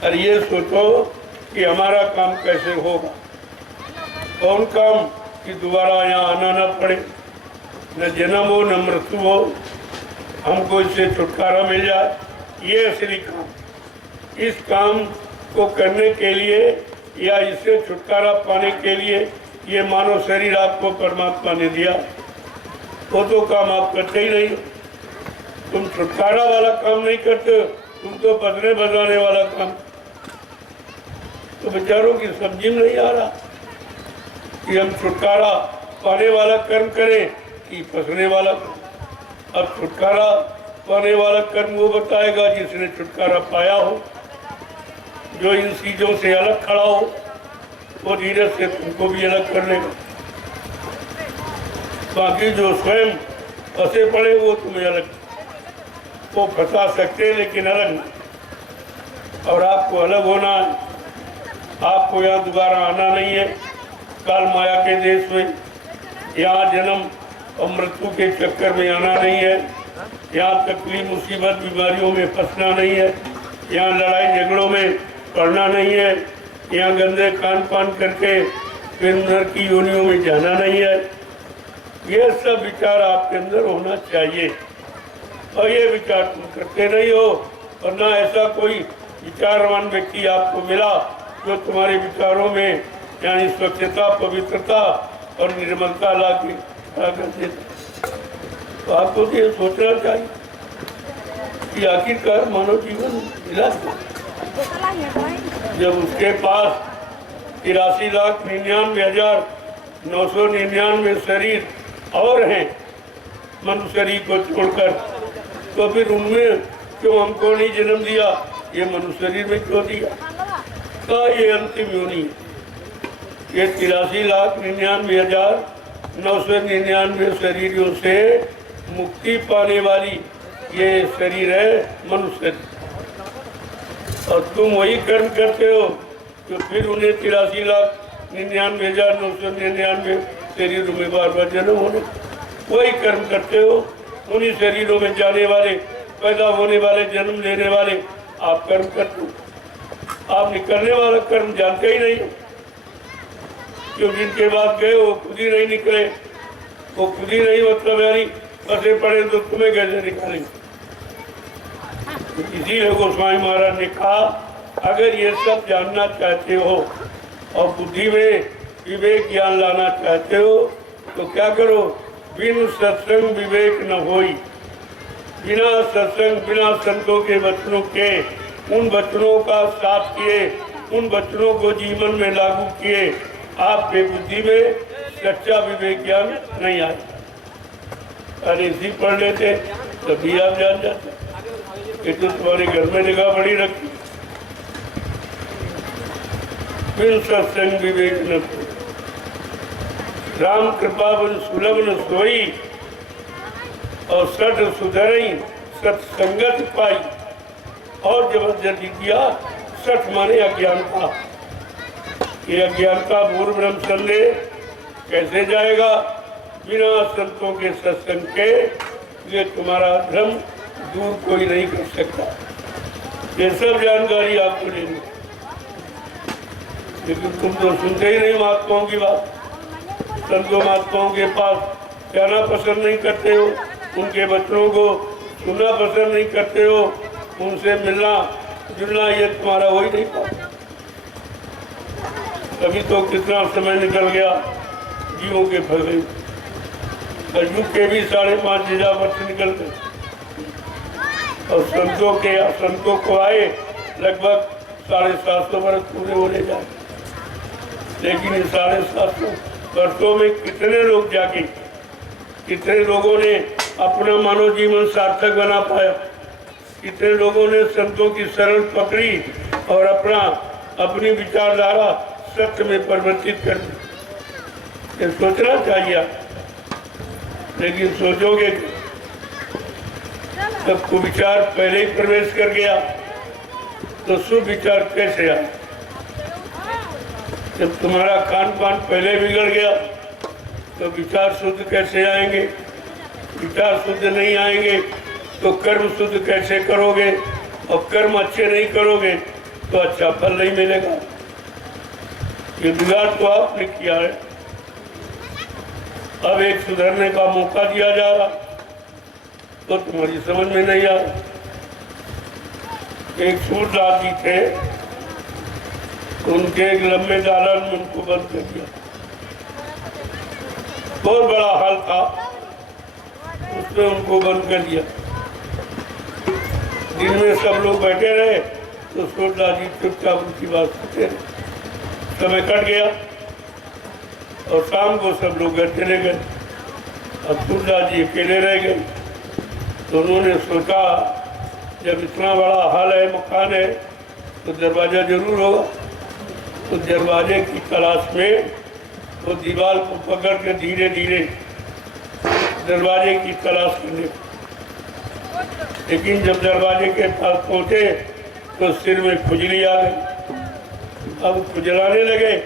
और ये सोचो कि हमारा काम कैसे होगा। कौन काम कि दोबारा यहाँ आना न पड़े, न जन्म हो न मृत्यु हो, हमको इससे छुटकारा मिल जाए। ये असली काम। इस काम को करने के लिए या इससे छुटकारा पाने के लिए ये मानव शरीर आपको परमात्मा ने दिया, वो तो काम आप करते ही नहीं। तुम छुटकारा वाला काम नहीं करते, तुम तो बदले बजाने वाला काम। तो बेचारों की समझ में नहीं आ रहा कि हम छुटकारा पाने वाला कर्म करें कि फंसने वाला। अब छुटकारा पाने वाला कर्म वो बताएगा जिसने छुटकारा पाया हो, जो इन चीजों से अलग खड़ा हो, वो धीरे से तुमको भी अलग कर लेगा। बाकी जो स्वयं फंसे पड़े वो तुम्हें अलग, वो फंसा सकते लेकिन अलग नहीं। और आपको अलग होना है। आपको यहाँ दोबारा आना नहीं है काल माया के देश में। यहाँ जन्म और मृत्यु के चक्कर में आना नहीं है। यहाँ तकलीफ मुसीबत बीमारियों में फंसना नहीं है। यहाँ लड़ाई झगड़ों में पड़ना नहीं है। यहाँ गंदे खान पान करके फिर नर की योनियों में जाना नहीं है। ये सब विचार आपके अंदर होना चाहिए। और ये विचार तुम करते नहीं हो, और ना ऐसा कोई विचारवान व्यक्ति आपको मिला जो तुम्हारे विचारों में यानी स्वच्छता, पवित्रता और निर्मलता ला कर देता। तो आपको तो ये सोचना चाहिए कि आखिरकार मानव जीवन मिला जब उसके पास 83,99,999 शरीर और हैं मनुष्य शरीर को छोड़कर, तो फिर उनमें क्यों हमको नहीं जन्म दिया? ये मनुष्य शरीर में क्यों दिया? का ये अंतिम योनि है। ये 83,99,999 शरीरों से मुक्ति पाने वाली ये शरीर है मनुष्य। और तुम वही कर्म करते हो तो फिर उन्हें 83,99,999 शरीरों में बार बार जन्म होने, वही कर्म करते हो। उन्हीं शरीरों में जाने वाले, पैदा होने वाले, जन्म लेने वाले आप कर्म करते हो। आप निकलने वाला कर्म जानते ही नहीं हो, क्यों जिनके बाद गए वो खुद ही नहीं निकले, वो खुद ही नहीं मतलब यानी फंसे पड़े तो तुम्हें कैसे निकालेंगे? इसीलिए गोस्वामी महाराज ने कहा अगर ये सब जानना चाहते हो और बुद्धि में विवेक ज्ञान लाना चाहते हो तो क्या करो? बिन सत्संग विवेक न होई। बिना सत्संग, बिना संतों के वचनों के, उन वचनों का साथ किए, उन वचनों को जीवन में लागू किए, आपके बुद्धि में सच्चा विवेक ज्ञान नहीं आए। अरे इसी पढ़ लेते तभी आप जान जाते। ये तो तुम्हारे घर में निगाह बड़ी रखी। बिन सत्संग विवेक न राम कृपा बन सुलभ न सोई, और सठ सुधरई सत्संगत पाई। और जबरदस्ती किया सठ माने अज्ञानता। ये अज्ञानता मूर्ख ब्रह्म संदेह कैसे जाएगा? बिना संतों के सत्संग के ये तुम्हारा भ्रम दूर कोई नहीं कर सकता। ये सब जानकारी आपको लेनी, लेकिन तुम तो सुनते ही नहीं महात्माओं की बात। संतों महात्माओं के पास जाना पसंद नहीं करते हो, उनके बच्चों को सुनना पसंद नहीं करते हो, उनसे मिलना जुलना ये तुम्हारा हो ही नहीं पाता। तभी तो कितना समय निकल गया जीवों के फल गए। कलयुग के भी 5,500 वर्ष निकल गए और संतों को आए लगभग 750 वर्ष पूरे होने जाए। लेकिन इस 750 वर्षों में कितने लोग जागे, कितने लोगों ने अपना मानव जीवन सार्थक बना पाया, कितने लोगों ने संतों की शरण पकड़ी और अपनी विचारधारा सत्य में परिवर्तित कर दी। ये सोचना चाहिए आप। लेकिन सोचोगे जब कुविचार पहले ही प्रवेश कर गया तो सुविचार कैसे आए? जब तुम्हारा खान पान पहले बिगड़ गया तो विचार शुद्ध कैसे आएंगे? विचार शुद्ध नहीं आएंगे तो कर्म शुद्ध कैसे करोगे? और कर्म अच्छे नहीं करोगे तो अच्छा फल नहीं मिलेगा। ये बिगाड़ तो आपने किया है। अब एक सुधरने का मौका दिया जा रहा तो तुम्हारी समझ में नहीं आ रहा। एक सूरदास जी थे, उनके एक लंबे दालन में उनको बंद कर दिया। बहुत बड़ा हाल था, उसमें उनको बंद कर दिया। दिन में सब लोग बैठे रहे तो सूरदास जी चुपचाप उनकी बात सुनते रहे। समय कट गया और शाम को सब लोग घर चले गए। अब सूरदास जी अकेले रह गए। तो उन्होंने सोचा जब इतना बड़ा हाल है, मकान है, तो दरवाजा जरूर होगा। तो दरवाजे की तलाश में वो दीवार को पकड़ के धीरे धीरे दरवाजे की तलाश करने, लेकिन जब दरवाजे के पास पहुंचे तो सिर में खुजली आ गई। अब खुजलाने लगे,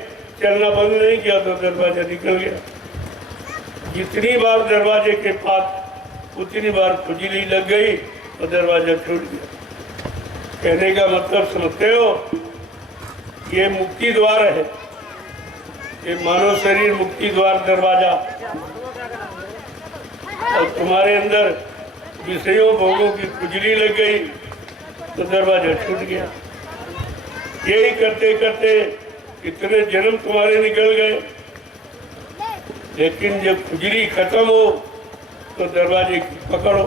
चलना बंद नहीं किया तो दरवाजा निकल गया। जितनी बार दरवाजे के पास उतनी बार खुजली लग गई और दरवाजा छूट गया। कहने का मतलब समझते हो? ये मुक्ति द्वार है, ये मानव शरीर मुक्ति द्वार दरवाजा। और तुम्हारे अंदर विषयों भोगों की खुजली लग गई तो दरवाजा छूट गया। यही करते करते इतने जन्म तुम्हारे निकल गए, लेकिन जब खुजली खत्म हो तो दरवाजे की पकड़ो।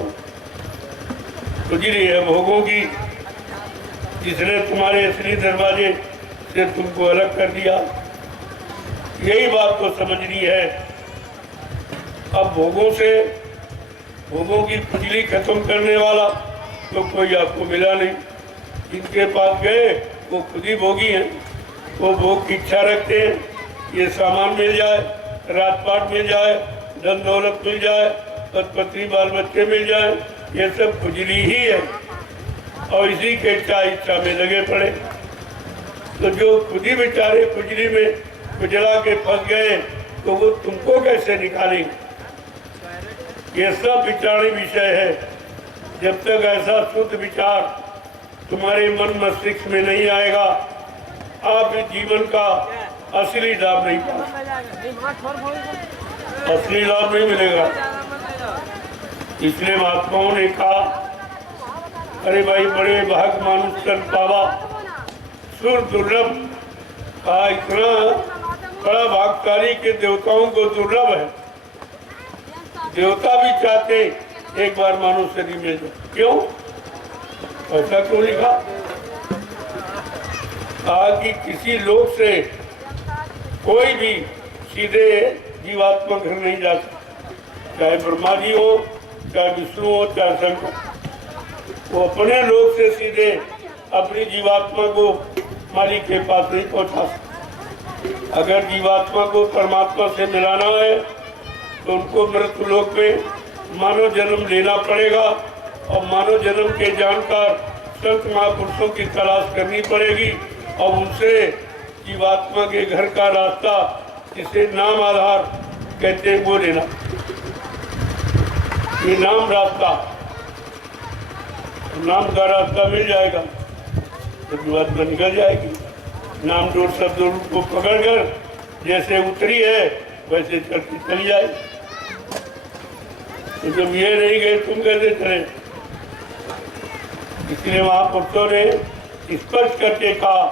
खुजली है भोगों की, जिसने तुम्हारे असली दरवाजे से तुमको अलग कर दिया। यही बात को समझनी है। अब भोगों की खुजली खत्म करने वाला तो कोई आपको मिला नहीं। जिनके पास गए वो खुद ही भोगी हैं, वो भोग की इच्छा रखते हैं। ये सामान मिल जाए, राजपाट मिल जाए, धन दौलत मिल जाए, पत्नी बाल बच्चे मिल जाए, ये सब खुजली ही है और इसी के इच्छा में लगे पड़े। तो जो खुद ही बेचारे खुजली में खुजला के फंस गए तो वो तुमको कैसे निकालेंगे? ये सब विचारणीय विषय है। जब तक ऐसा शुद्ध विचार तुम्हारे मन मस्तिष्क में नहीं आएगा, आप इस जीवन का असली लाभ नहीं पा सकते, असली लाभ नहीं मिलेगा। इसलिए महात्माओं ने कहा, अरे भाई बड़े भाग मानुष कर पावा सुर दुर्लभ। कहा इतना बड़ा भागशाली के देवताओं को दुर्लभ है। देवता भी चाहते एक बार मानव शरीर में जाए। क्यों? ऐसा क्यों लिखा? कहा कि किसी लोक से कोई भी सीधे जीवात्मा घर नहीं जा सकता, चाहे ब्रह्मा जी हो, चाहे विष्णु हो, चाहे शंकर। वो अपने लोक से सीधे अपनी जीवात्मा को मालिक के पास नहीं पहुंचा सकते। अगर जीवात्मा को परमात्मा से मिलाना है तो उनको मृत्यु लोक में मानव जन्म लेना पड़ेगा और मानव जन्म के जानकार संत महापुरुषों की तलाश करनी पड़ेगी और उनसे जीवात्मा के घर का रास्ता, जिसे नाम आधार कहते हैं, वो लेना। ये नाम रास्ता, नाम का रास्ता मिल जाएगा तो जीवात्मा निकल जाएगी। नाम डोर शब्द को पकड़कर जैसे उतरी है वैसे चलती चली जाए। तो जब ये नहीं गए तुम कैसे चले? इसलिए महापुरुषों ने स्पष्ट करके कहा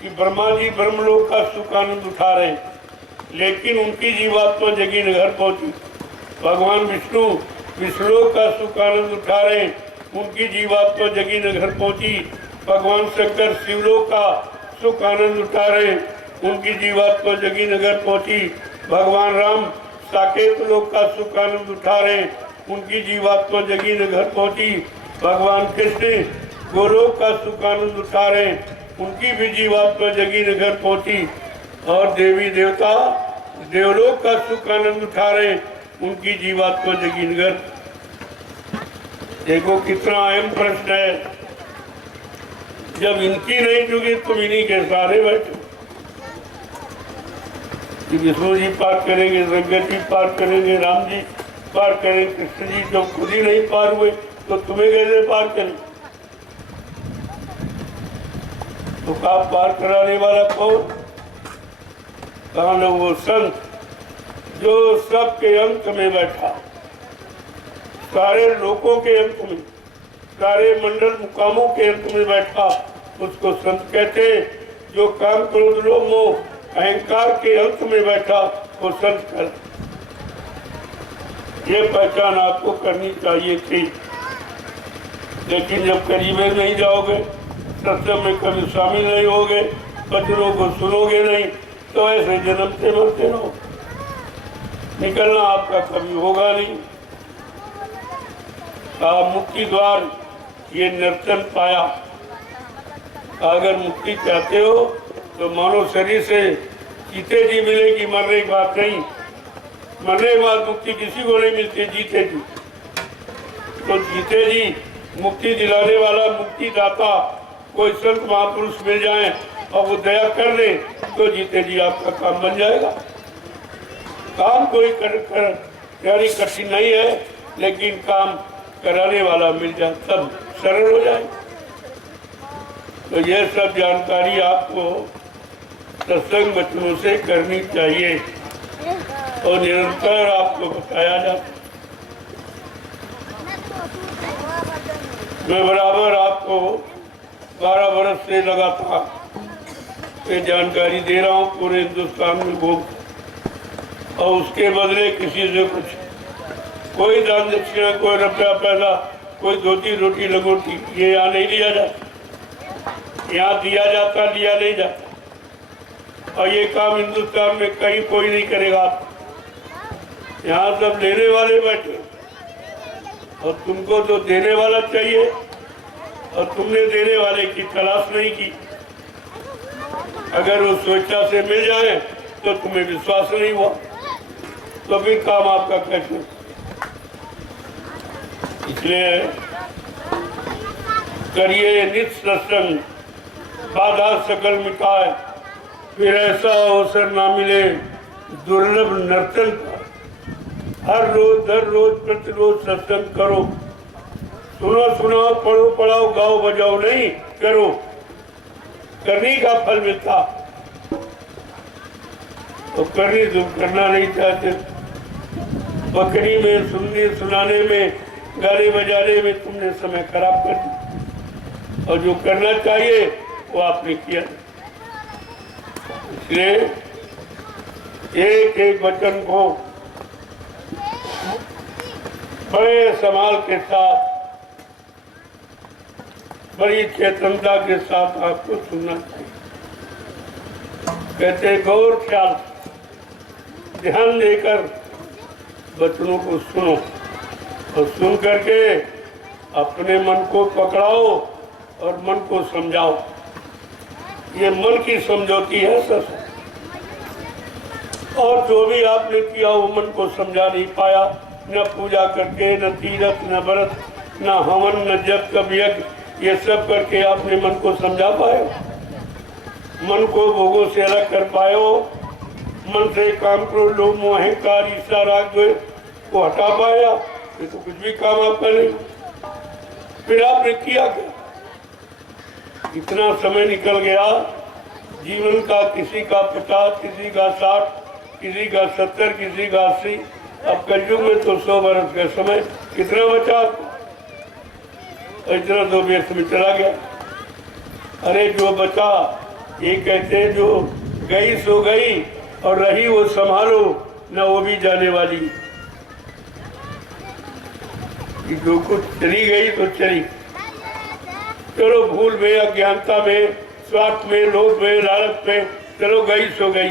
कि ब्रह्मा जी ब्रह्मलोक का सुख आनंद उठा रहे, लेकिन उनकी जीवात्मा जगी घर पहुंची। भगवान विष्णु विष्णुलोक का सुख आनंद उठा रहे, उनकी जीवात्मा जगी घर पहुंची। भगवान शंकर शिवलोक का सुख आनंद उठा रहे, उनकी जीवात्मा जगी नगर पहुंची। भगवान राम साकेत लोक का सुख आनंद उठा रहे, उनकी जीवात्मा जगी नगर पहुंची। भगवान कृष्ण गोलोक का सुख आनंद उठा रहे, उनकी भी जीवात्मा जगी नगर पहुंची। और देवी देवता देवलोक का सुख आनंद उठा रहे, उनकी जीवात्मा जगी नगर। देखो कितना अहम प्रश्न है। जब इनकी नहीं जुगी तुम इन्हीं के सहारे बैठो। विष्णु जी पार करेंगे, शंकर जी पार करेंगे, राम जी पार करेंगे, कृष्ण जी जब खुद ही नहीं पार हुए तो तुम्हें कैसे पार करें? तो कहा पार कराने वाला कौन? कहा न वो संत जो सबके अंत में बैठा, सारे लोगों के अंत में, सारे मंडल मुकामों के अंत में बैठा, उसको संत कहते। जो काम क्रोध लोभ मोह अहंकार के अंत में बैठा वो संत कर। ये पहचान आपको करनी चाहिए थी, लेकिन जब करीब में नहीं जाओगे, सत्संग में कभी शामिल नहीं होगे, बच्चों को सुनोगे नहीं, तो ऐसे जन्म से मरते रहो। निकलना आपका कभी होगा नहीं। मुक्ति द्वार ये नर्तन पाया। अगर मुक्ति चाहते हो तो मानव शरीर से जीते जी मिलेगी, मरने की बात नहीं। मरने के बाद मुक्ति किसी को नहीं मिलती, जीते जी। तो जीते जी मुक्ति दिलाने वाला मुक्ति दाता कोई संत महापुरुष मिल जाए और वो दया कर दे तो जीते जी आपका काम बन जाएगा। काम कोई यानी कठिन नहीं है, लेकिन काम कराने वाला मिल जाए तब सरल हो जाए। तो यह सब जानकारी आपको सत्संग बच्चों से करनी चाहिए और निरंतर आपको बताया जाता। मैं बराबर आपको 12 वर्ष से लगातार ये जानकारी दे रहा हूँ पूरे हिंदुस्तान में घूम, और उसके बदले किसी से कुछ कोई दान दक्षिणा, कोई रुपया पैसा, कोई धोती रोटी लगोटी ये यहाँ नहीं लिया जाता। यहाँ दिया जाता, लिया नहीं जाता। और ये काम हिंदुस्तान में कहीं कोई नहीं करेगा। यहाँ सब लेने वाले बैठे और तुमको तो देने वाला चाहिए, और तुमने देने वाले की तलाश नहीं की। अगर वो स्वेच्छा से मिल जाए तो तुम्हें विश्वास नहीं हुआ, तो भी काम आपका कैसे? इसलिए करिए नित्य सत्संग, बाधा सकल मिटाए, फिर ऐसा अवसर ना मिले दुर्लभ नर्तन का। हर रोज हर रोज प्रतिरोज सत्संग करो, सुनो सुनाओ, पढ़ो पढ़ाओ, गाओ बजाओ नहीं करो, करने का फल मिलता। तो करनी तुम करना नहीं चाहते। बकरी में सुनने सुनाने में, गाने बजाने में तुमने समय खराब कर दिया, और जो करना चाहिए वो आपने किया। इसलिए एक एक वचन को बड़े संभाल के साथ, बड़ी चेतनता के साथ आपको सुनना चाहिए। कहते गौर ख्याल ध्यान देकर वचनों को सुनो, और सुन करके अपने मन को पकड़ाओ और मन को समझाओ। ये मन की समझौती है सच। और जो भी आपने किया वो मन को समझा नहीं पाया, न पूजा करके, न तीरथ, न व्रत, न हवन, न जप का यज्ञ, ये सब करके आपने मन को समझा पाए, मन को भोगों से अलग कर पाए हो, मन से काम क्रोध लोभ मोह अहंकार ईर्ष्या राग द्वेष को हटा पाया, ये तो कुछ भी काम आपका नहीं। फिर आपने किया क्या? इतना समय निकल गया जीवन का, किसी का 50, किसी का 60, किसी का 70, किसी का 80, अब कलयुग में तो 100 वर्ष का समय कितना बचा? इतना तो व्यर्थ में चला गया। अरे जो बचा, ये कहते जो गई सो गई और रही वो संभालो, न वो भी जाने वाली। जो कुछ चली गई तो चली। चलो भूल में, अज्ञानता में, स्वार्थ में, लोभ में, लालच में चलो गई सो गई,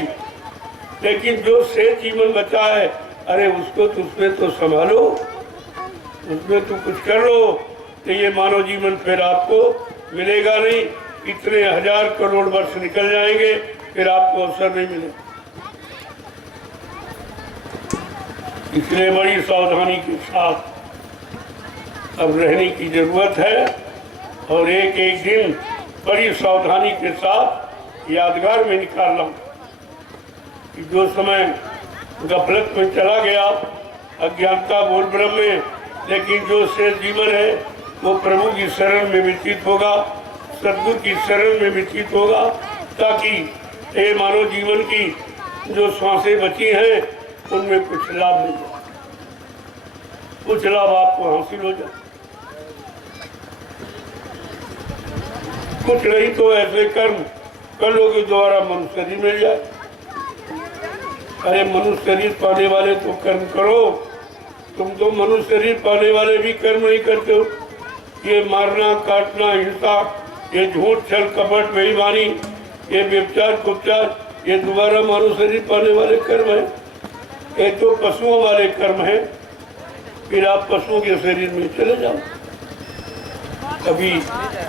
लेकिन जो शेष जीवन बचा है, अरे उसको तो उसमें तो संभालो, उसमें तो कुछ कर लो। तो ये मानव जीवन फिर आपको मिलेगा नहीं, इतने 1000 करोड़ वर्ष निकल जाएंगे, फिर आपको अवसर नहीं मिलेगा। इसलिए बड़ी सावधानी के साथ अब रहने की जरूरत है, और एक एक दिन बड़ी सावधानी के साथ यादगार में निकालना कि जो समय गफलत में चला गया, अज्ञानता बोल ब्रह्म में, लेकिन जो शेष जीवन है वो प्रभु की शरण में व्यतीत होगा, सद्गुरु की शरण में व्यतीत होगा, ताकि ये मानव जीवन की जो सांसें बची हैं उनमें कुछ लाभ मिल जाए, कुछ लाभ आपको हासिल हो जाए। कुछ नहीं तो ऐसे कर्म कर लो के द्वारा मनुष्य शरीर मिल जाए। अरे मनुष्य शरीर पाने वाले तो कर्म करो, तुम तो मनुष्य शरीर पाने वाले भी कर्म नहीं करते हो। ये मारना, काटना, हिंसा, ये झूठ, छल, कपट, बेईमानी, ये व्यभिचार, कुपचार, ये दोबारा मानव शरीर पाने वाले कर्म है। ये तो पशुओं वाले कर्म है। फिर आप पशुओं के शरीर में चले जाओ, कभी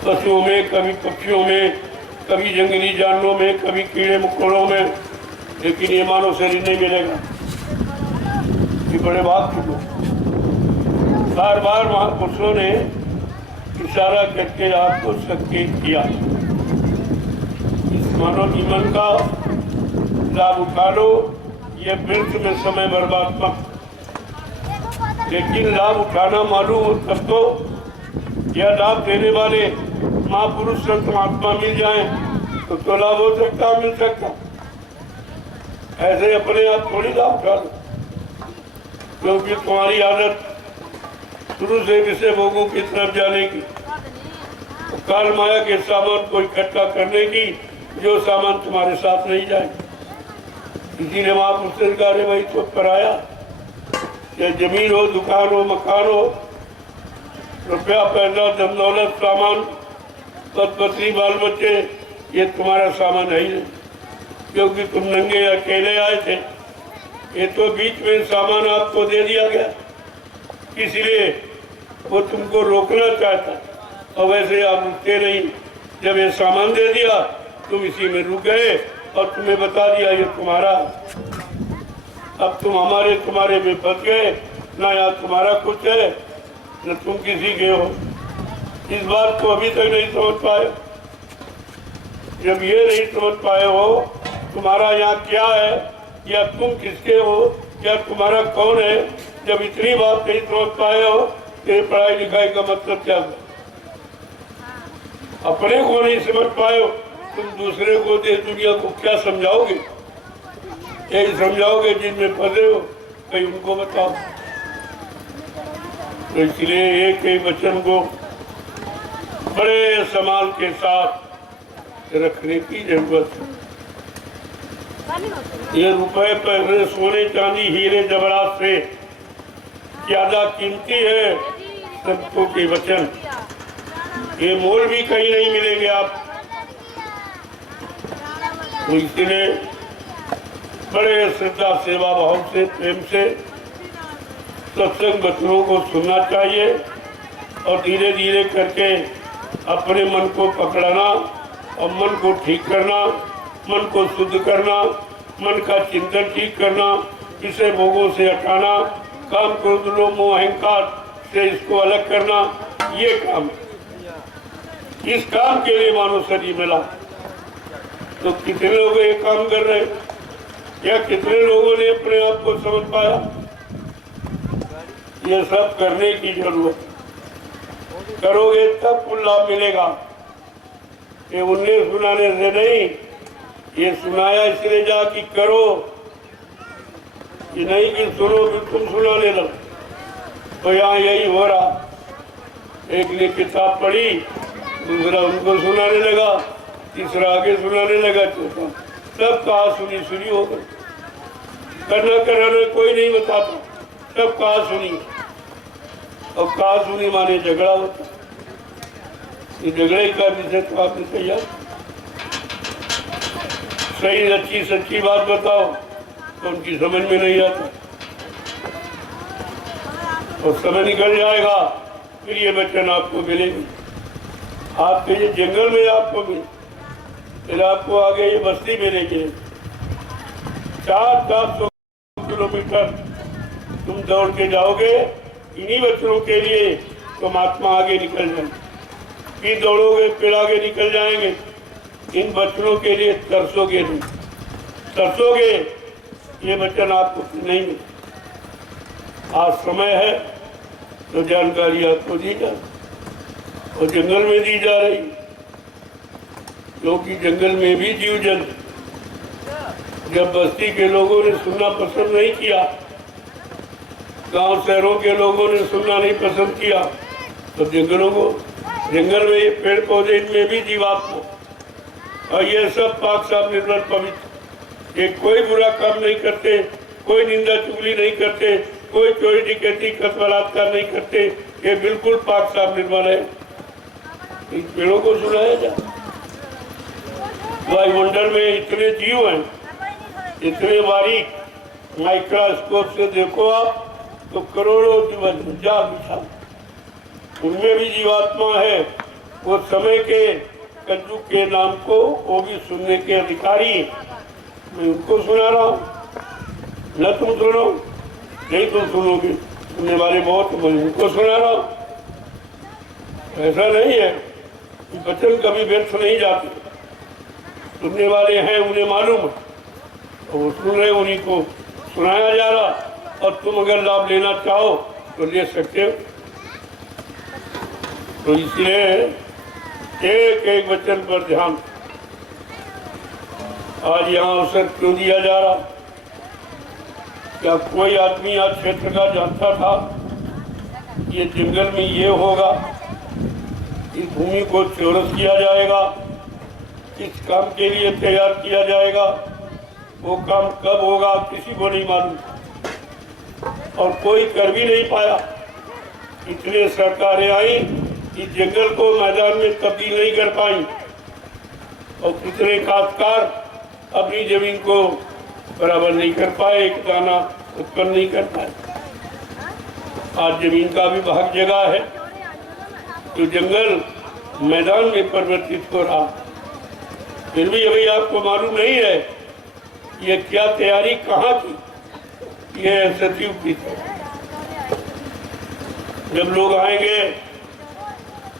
पशुओं में, कभी पक्षियों में, कभी जंगली जानवरों में, कभी कीड़े मकोड़ों में, लेकिन ये मानव शरीर नहीं मिलेगा। ये बड़े भाग के लोग, बार बार महापुरुषों ने इशारा करके आपको संकेत किया, इस मानव जीवन का लाभ उठा लो, ये व्यर्थ में समय बर्बाद मत। लेकिन लाभ उठाना मालूम हो तब तो, यह लाभ देने वाले महापुरुष संत महात्मा मिल जाए तो लाभ हो सकता, मिल सकता। ऐसे अपने आप थोड़ी लाभ उठा लो, क्योंकि तुम्हारी आदत शुरू से विषय भोगों की तरफ जाने की, तो काल माया के सामान को इकट्ठा करने की, जो सामान तुम्हारे साथ नहीं जाए। इसीलिए महापुरुष ने कहा, भाई तो पराया, या जमीन हो, दुकान हो, मकान हो, रुपया, पैसा, धन दौलत, सामान, पत्नी, बाल बच्चे, ये तुम्हारा सामान है ही नहीं, क्योंकि तुम नंगे अकेले आए थे। ये तो बीच में सामान आपको दे दिया गया, इसलिए वो तुमको रोकना चाहता, और वैसे आप रुकते नहीं। जब ये सामान दे दिया तुम इसी में रुक गए और तुम्हें बता दिया ये तुम्हारा। अब तुम हमारे तुम्हारे में फंस गए, ना यहाँ तुम्हारा कुछ है न तुम किसी के हो। इस बात को अभी तक नहीं समझ पाए। जब ये नहीं समझ पाए हो तुम्हारा यहाँ क्या है, या तुम किसके हो, या तुम्हारा कौन है, जब इतनी बात नहीं समझ पाए हो तो पढ़ाई लिखाई का मतलब क्या है? अपने को नहीं समझ पाए हो, तुम दूसरे को, देश दुनिया को क्या समझाओगे? यही समझाओगे जिनमें फंसे हो, कहीं उनको बताओ। तो इसलिए एक ही वचन को बड़े संभाल के साथ रखने की जरूरत है। ये रुपए, पैसे, सोने, चांदी, हीरे, जवाहरात से ज्यादा कीमती है संतों के वचन। ये मोल भी कहीं नहीं मिलेंगे आप। तो इसलिए बड़े श्रद्धा, सेवा भाव से, प्रेम से सत्संग वचनों को सुनना चाहिए, और धीरे धीरे करके अपने मन को पकड़ना और मन को ठीक करना, मन को शुद्ध करना, मन का चिंतन ठीक करना, इसे भोगों से हटाना, काम, क्रोध, लोभ, मोह, अहंकार से इसको अलग करना, ये काम है। इस काम के लिए मानव शरीर मिला। तो कितने लोग ये काम कर रहे हैं, या कितने लोगों ने अपने आप को समझ पाया? ये सब करने की जरूरत। करोगे तब कुल लाभ मिलेगा। ये उन्हें सुनाने से नहीं, ये सुनाया इसलिए जा कि करो, ये नहीं कि सुनो फिर तुम सुनाने लगो। तो यहाँ यही हो रहा, एक ने किताब पढ़ी, दूसरा उनको सुनाने लगा, तीसरा आगे सुनाने लगा, चौथा सब कहा सुनी सुनी हो गई। करना कराना कोई नहीं बताता, सब कहा सुनी। और कहा सुनी माने झगड़ा होता। ये झगड़े का विषय तो आपने तैयार। सही अच्छी सच्ची बात बताओ तो उनकी समझ में नहीं आता, और समय निकल जाएगा फिर ये वचन आपको मिलेंगे। आपके ये जंगल में आपको मिले, फिर आपको आगे ये बस्ती मिलेगी। 400-400 किलोमीटर तुम दौड़ के जाओगे इन्हीं बच्चों के लिए, तो महात्मा आगे निकल जाएंगे। फिर दौड़ोगे फिर आगे निकल जाएंगे, इन बच्चों के लिए तरसोगे नहीं, तरसोगे ये वचन आपको नहीं मिले। आज समय है तो जानकारी आपको दी जा और जंगल में दी जा रही, क्योंकि जंगल में भी जीव जंतु, जब बस्ती के लोगों ने सुनना पसंद नहीं किया, गांव शहरों के लोगों ने सुनना नहीं पसंद किया, तो जंगल में ये पेड़ पौधे इनमें भी जीवात्मा, और ये सब पाक साफ निर्मल पवित्र, ये कोई बुरा काम नहीं करते, कोई निंदा चुगली नहीं करते, कोई चोरी डकैती कत्ल बलात्कार नहीं करते, ये बिल्कुल पाक साफ निर्मल है। इन पेड़ों को सुनाया जाए। वायुमंडल में इतने जीव हैं, इतने बारीक, माइक्रोस्कोप से देखो आप तो करोड़ों जीवन जा बिछा, उनमें भी जीवात्मा है। वो समय के कद्दू के नाम को वो भी सुनने के अधिकारी, मैं उनको सुना रहा हूँ, न तुम सुनो, नहीं तुम सुनोगे, सुनने वाले बहुत, मैं उनको सुना रहा हूँ। ऐसा नहीं है, वचन कभी व्यर्थ नहीं जाते, सुनने वाले हैं उन्हें मालूम है, और वो सुन रहे, उन्हीं को सुनाया जा रहा, और तुम अगर लाभ लेना चाहो तो ले सकते हो। तो इसलिए एक एक वचन पर ध्यान। आज यहाँ अवसर क्यों दिया जा रहा? क्या कोई आदमी आज क्षेत्र का जानता था ये जंगल में ये होगा, इस भूमि को चौरस किया जाएगा, किस काम के लिए तैयार किया जाएगा, वो काम कब होगा किसी को नहीं मालूम, और कोई कर भी नहीं पाया। इतने सरकारें आई, इस जंगल को मैदान में तब्दील नहीं कर पाई, और कितने काश्तकार अपनी जमीन को बराबर नहीं कर पाए, एक दाना उत्पन्न नहीं कर पाए। आज जमीन का भी भाग जगह है, तो जंगल मैदान में परिवर्तित हो रहा, फिर भी अभी आपको मालूम नहीं है ये क्या तैयारी कहाँ की, ये सचिव की थी। जब लोग आएंगे,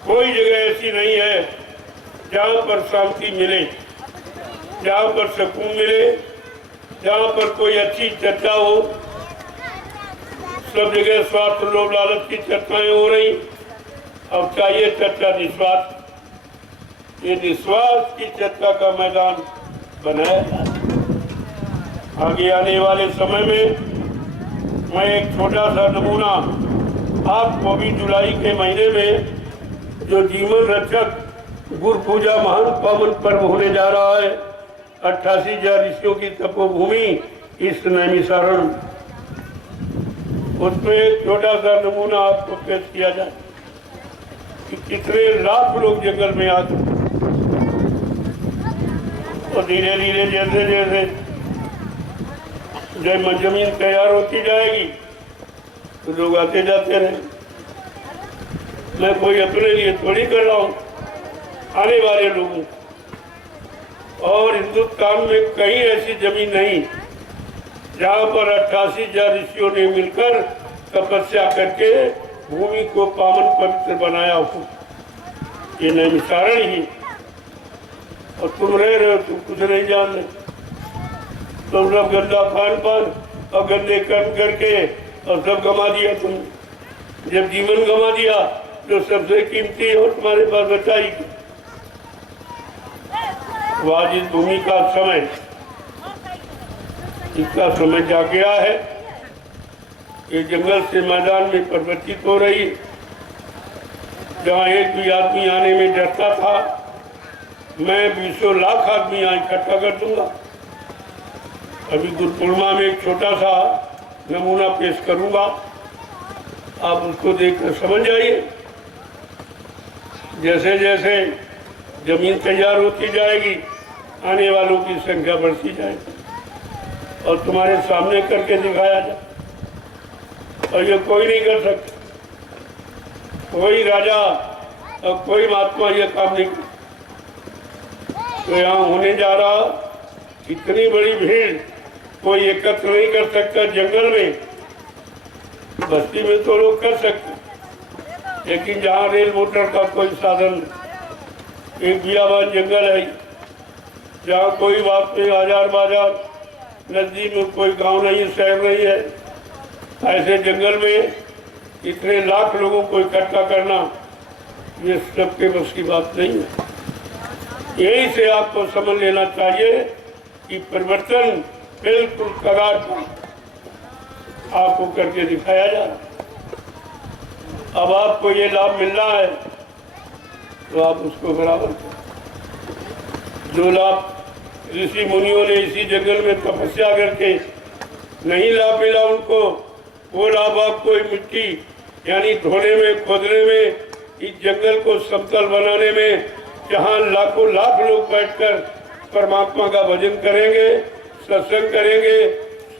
कोई जगह ऐसी नहीं है जहाँ पर शांति मिले, जहाँ पर सुकून मिले, जहाँ पर कोई अच्छी चर्चा हो। सब जगह स्वार्थ लोभ लालच की चर्चाएं हो रही। अब चाहिए चर्चा निस्वार्थ, ये निस्वार्थ की चर्चा का मैदान बनाया जाए। आगे आने वाले समय में मैं एक छोटा सा नमूना आपको भी जुलाई के महीने में जो जीवन रक्षक गुरु पूजा महान पावन पर्व होने जा रहा है, 88,000 ऋषियों की तपोभूमि इस नैमिषारण्य, उसमें एक छोटा सा नमूना आपको पेश किया जाए कि कितने लाख लोग जंगल में आते, और धीरे धीरे जैसे जैसे जब जमीन तैयार होती जाएगी तो लोग आते जाते रहे। मैं कोई अपने लिए थोड़ी कर रहा हूँ, आने वाले लोगों, और हिंदुस्तान में कहीं ऐसी जमीन नहीं जहाँ पर 88,000 ऋषियों ने मिलकर तपस्या करके भूमि को पावन पवित्र बनाया हो। ये नैमिषारण्य ही, और तुम रह रहे हो, तुम कुछ नहीं जान रहे, तुम सब गंदा खान पान और गंदे कर्म करके और सब गंवा दिया तुमने। जब जीवन गंवा दिया जो सबसे कीमती हो तुम्हारे पास बचाई, वो आज इस भूमि का समय, इसका समय जा गया है। ये जंगल से मैदान में परिवर्तित हो रही है। जहाँ एक भी आदमी आने में डरता था, मैं 20 लाख आदमी यहाँ इकट्ठा कर दूंगा। अभी गुरु पूर्णिमा में एक छोटा सा नमूना पेश करूंगा, आप उसको देखकर समझ जाइए। जैसे जैसे जमीन तैयार होती जाएगी, आने वालों की संख्या बढ़ती जाए और तुम्हारे सामने करके दिखाया जाए। और ये कोई नहीं कर सकता, कोई राजा और कोई महात्मा ये काम नहीं कर। तो यहाँ होने जा रहा इतनी बड़ी भीड़ कोई एकत्र नहीं कर सकता। जंगल में, बस्ती में तो लोग कर सकते, लेकिन जहाँ रेल मोटर का कोई साधन, एक बियाबान जंगल है जहाँ कोई बात नहीं, आजार बाजार नजदीक में कोई गांव नहीं है, शहर नहीं है, ऐसे जंगल में इतने लाख लोगों को इकट्ठा करना ये सबके बस की बात नहीं है। यही से आपको समझ लेना चाहिए कि परिवर्तन बिल्कुल कगार पर आपको करके दिखाया जा रहा। अब आपको ये लाभ मिल रहा है तो आप उसको बराबर करें। जो लाभ ऋषि मुनियों ने इसी जंगल में तपस्या करके नहीं लाभ मिला उनको, वो लाभ आपको मिट्टी यानी ढोने में, खोदने में, इस जंगल को समतल बनाने में, जहाँ लाखों लाख लोग बैठकर परमात्मा का भजन करेंगे, सत्संग करेंगे,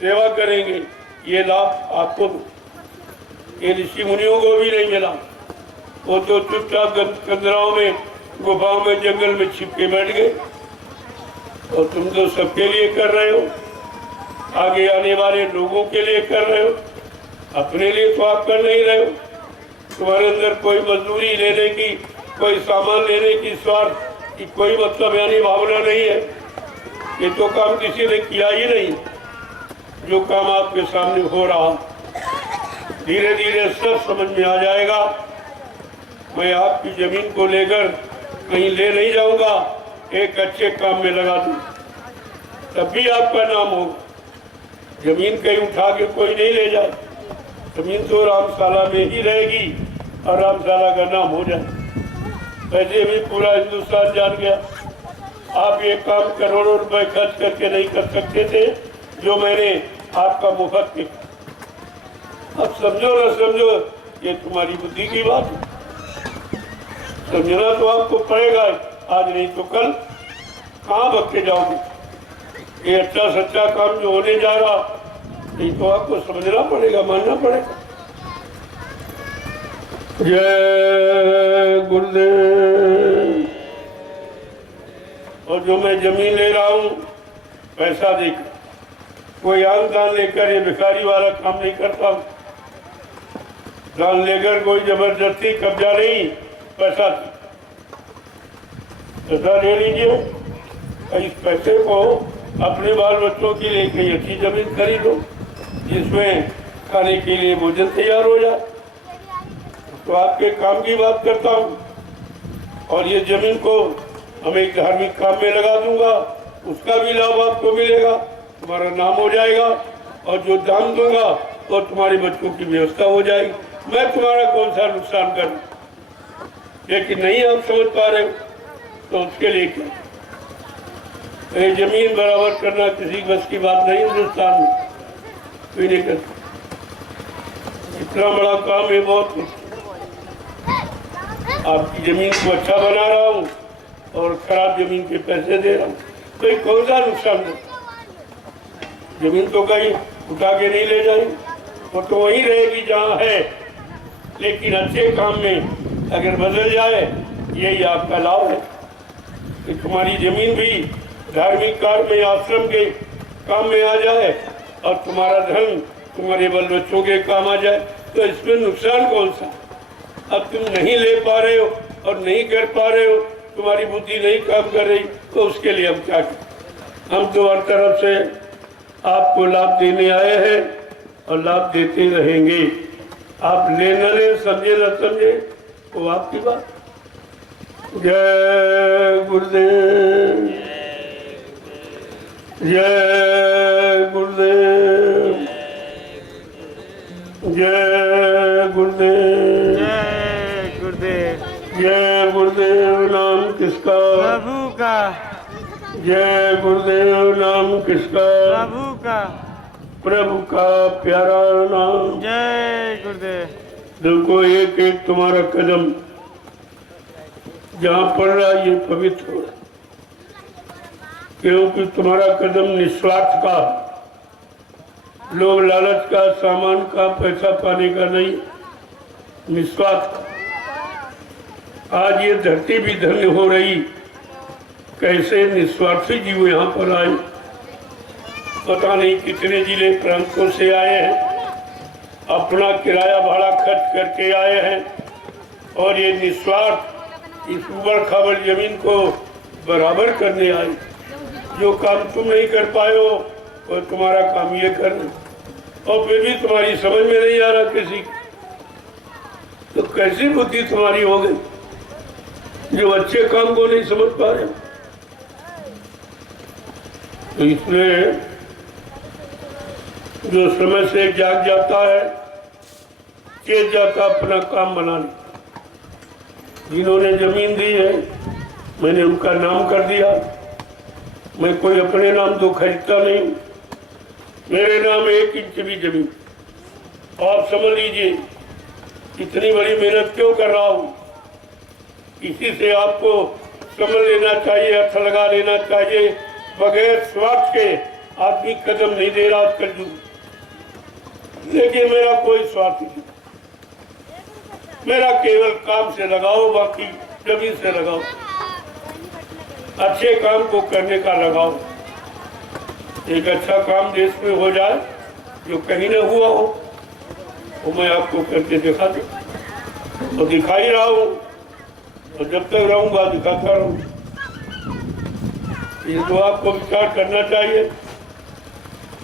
सेवा करेंगे, ये लाभ आपको, ये ऋषि मुनियों को भी नहीं मिला। वो तो चुपचाप कंदराओं में, गुफाओं में, जंगल में छिप के बैठ गए। और तुम तो सबके लिए कर रहे हो, आगे आने वाले लोगों के लिए कर रहे हो, अपने लिए तो आप कर नहीं रहे हो। तुम्हारे अंदर कोई मजदूरी लेने की, कोई सामान लेने की स्वार्थ की कोई मतलब यानी भावना नहीं है। ये तो काम किसी ने किया ही नहीं। जो काम आपके सामने हो रहा, धीरे धीरे सब समझ में आ जाएगा। मैं आपकी जमीन को लेकर कहीं ले नहीं जाऊंगा, एक अच्छे काम में लगा दूं, तब भी आपका नाम होगा। जमीन कहीं उठा के कोई नहीं ले जाए, जमीन तो रामशाला में ही रहेगी और रामशाला का नाम हो जाए। वैसे भी पूरा हिंदुस्तान जान गया आप ये काम करोड़ों रुपए खर्च करके नहीं कर सकते थे जो मैंने आपका मुफ्त किया। अब समझो ना समझो, ये तुम्हारी बुद्धि की बात है। समझना तो आपको पड़ेगा, आज नहीं तो कल। कहाँ भगते जाओगे? ये अच्छा सच्चा काम जो होने जा रहा, नहीं तो आपको समझना पड़ेगा, मानना पड़ेगा। जय गुरुदेव। और जो मैं जमीन ले रहा हूँ पैसा देकर, कोई आन दान लेकर ये भिखारी वाला काम नहीं करता। दान लेकर कोई जबरदस्ती कब्जा नहीं, पैसा ले लीजिए। इस पैसे को अपने बाल बच्चों के लिए कहीं अच्छी जमीन खरीदो जिसमें खाने के लिए भोजन तैयार हो जाए। तो आपके काम की बात करता हूँ। और ये जमीन को हम एक धार्मिक काम में लगा दूंगा, उसका भी लाभ आपको मिलेगा, तुम्हारा नाम हो जाएगा। और जो दान दूंगा और तुम्हारे बच्चों की व्यवस्था हो जाएगी। मैं तुम्हारा कौन सा नुकसान करूं? लेकिन नहीं आप समझ पा रहे हो तो उसके लिए क्या? ये जमीन बराबर करना किसी बस की बात नहीं। हिंदुस्तान में कोई नहीं करता। इतना बड़ा काम है, बहुत कुछ। आपकी जमीन को अच्छा बना रहा हूँ और खराब जमीन के पैसे दे रहा हूँ, तो कौन सा नुकसान है? जमीन तो कहीं उठा के नहीं ले जाएंगे, वो तो वहीं रहेगी जहाँ है। लेकिन अच्छे काम में अगर बदल जाए, यही आपका लाभ है कि तुम्हारी जमीन भी धार्मिक कार्य में, आश्रम के काम में आ जाए और तुम्हारा धन तुम्हारे बल बच्चों के काम आ जाए। तो इसमें नुकसान कौन सा? अब तुम नहीं ले पा रहे हो और नहीं कर पा रहे हो, तुम्हारी बुद्धि नहीं काम कर रही, तो उसके लिए हम क्या करें? हम तो हर तरफ से आपको लाभ देने आए हैं और लाभ देते रहेंगे। आप ले न ले, समझे न समझे, वो आपकी बात। जय गुरुदेव, जय गुरुदेव, जय गुरुदेव, जय गुरुदेव। जय गुरुदेव। नाम किसका? प्रभु का। जय गुरुदेव। नाम किसका? प्रभु का। प्रभु का प्यारा नाम। जय गुरुदेव। देखो एक एक तुम्हारा कदम जहाँ पड़ रहा है ये पवित्र हो रहा है। क्योंकि तुम्हारा कदम निस्वार्थ का, लोभ लालच का, सामान का, पैसा पाने का नहीं, निस्वार्थ का। आज ये धरती भी धन्य हो रही, कैसे निस्वार्थी जीव यहाँ पर आए। पता नहीं कितने जिले प्रांतों से आए हैं, अपना किराया भाड़ा खर्च करके आए हैं, और ये निस्वार्थ इस उबड़ खाबड़ जमीन को बराबर करने आए। जो काम तुम नहीं कर पाए हो और तुम्हारा काम ये करना, और फिर भी तुम्हारी समझ में नहीं आ रहा किसी की, तो कैसी बुद्धि तुम्हारी हो गई जो अच्छे काम को नहीं समझ पा रहे। तो इसलिए जो समय से जाग जाता है, चेत जाता अपना काम बनाने। जिन्होंने जमीन दी है, मैंने उनका नाम कर दिया। मैं कोई अपने नाम तो खरीदता नहीं, मेरे नाम 1 इंच भी जमीन। आप समझ लीजिए इतनी बड़ी मेहनत क्यों कर रहा हूँ। इसी से आपको समझ लेना चाहिए, अर्थ लगा लेना चाहिए। बगैर स्वार्थ के आदमी कदम नहीं दे रहा कर दूँ, लेकिन मेरा कोई स्वार्थ नहीं। मेरा केवल काम से लगाओ, बाकी जमीन से लगाओ, अच्छे काम को करने का लगाओ। एक अच्छा काम देश में हो जाए जो कहीं न हुआ हो, वो मैं आपको करके दिखा दूं, और दिखा ही रहा हूँ, और जब तक रहूंगा दिखाता रहूँ। ये तो आपको विचार करना चाहिए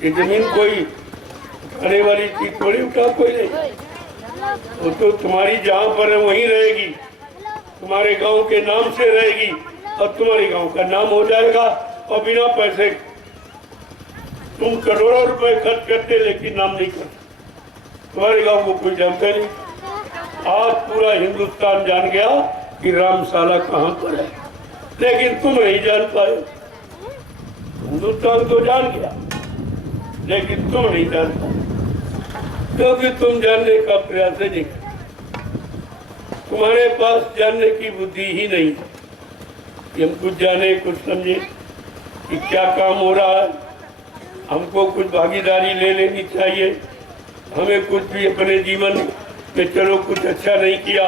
कि जमीन कोई उठाने वाली चीज थोड़ी उठा कोई नहीं, वो तो तुम्हारी जहाँ पर है वहीं रहेगी, तुम्हारे गांव के नाम से रहेगी, और तुम्हारे गांव का नाम हो जाएगा। और बिना पैसे तुम करोड़ों रुपए खर्च करते लेकिन नाम नहीं करते, तुम्हारे गांव को कोई जानता नहीं। आज पूरा हिंदुस्तान जान गया कि रामशाला कहाँ पर है, लेकिन तुम नहीं जान पाए। हिंदुस्तान तो जान गया, लेकिन तुम नहीं जान पाए, क्योंकि तुम जानने का प्रयास ही नहीं करते। तुम्हारे पास जानने की बुद्धि ही नहीं कि हम कुछ जाने, कुछ समझे कि क्या काम हो रहा है। हमको कुछ भागीदारी ले लेनी चाहिए। हमें कुछ भी अपने जीवन में, चलो कुछ अच्छा नहीं किया,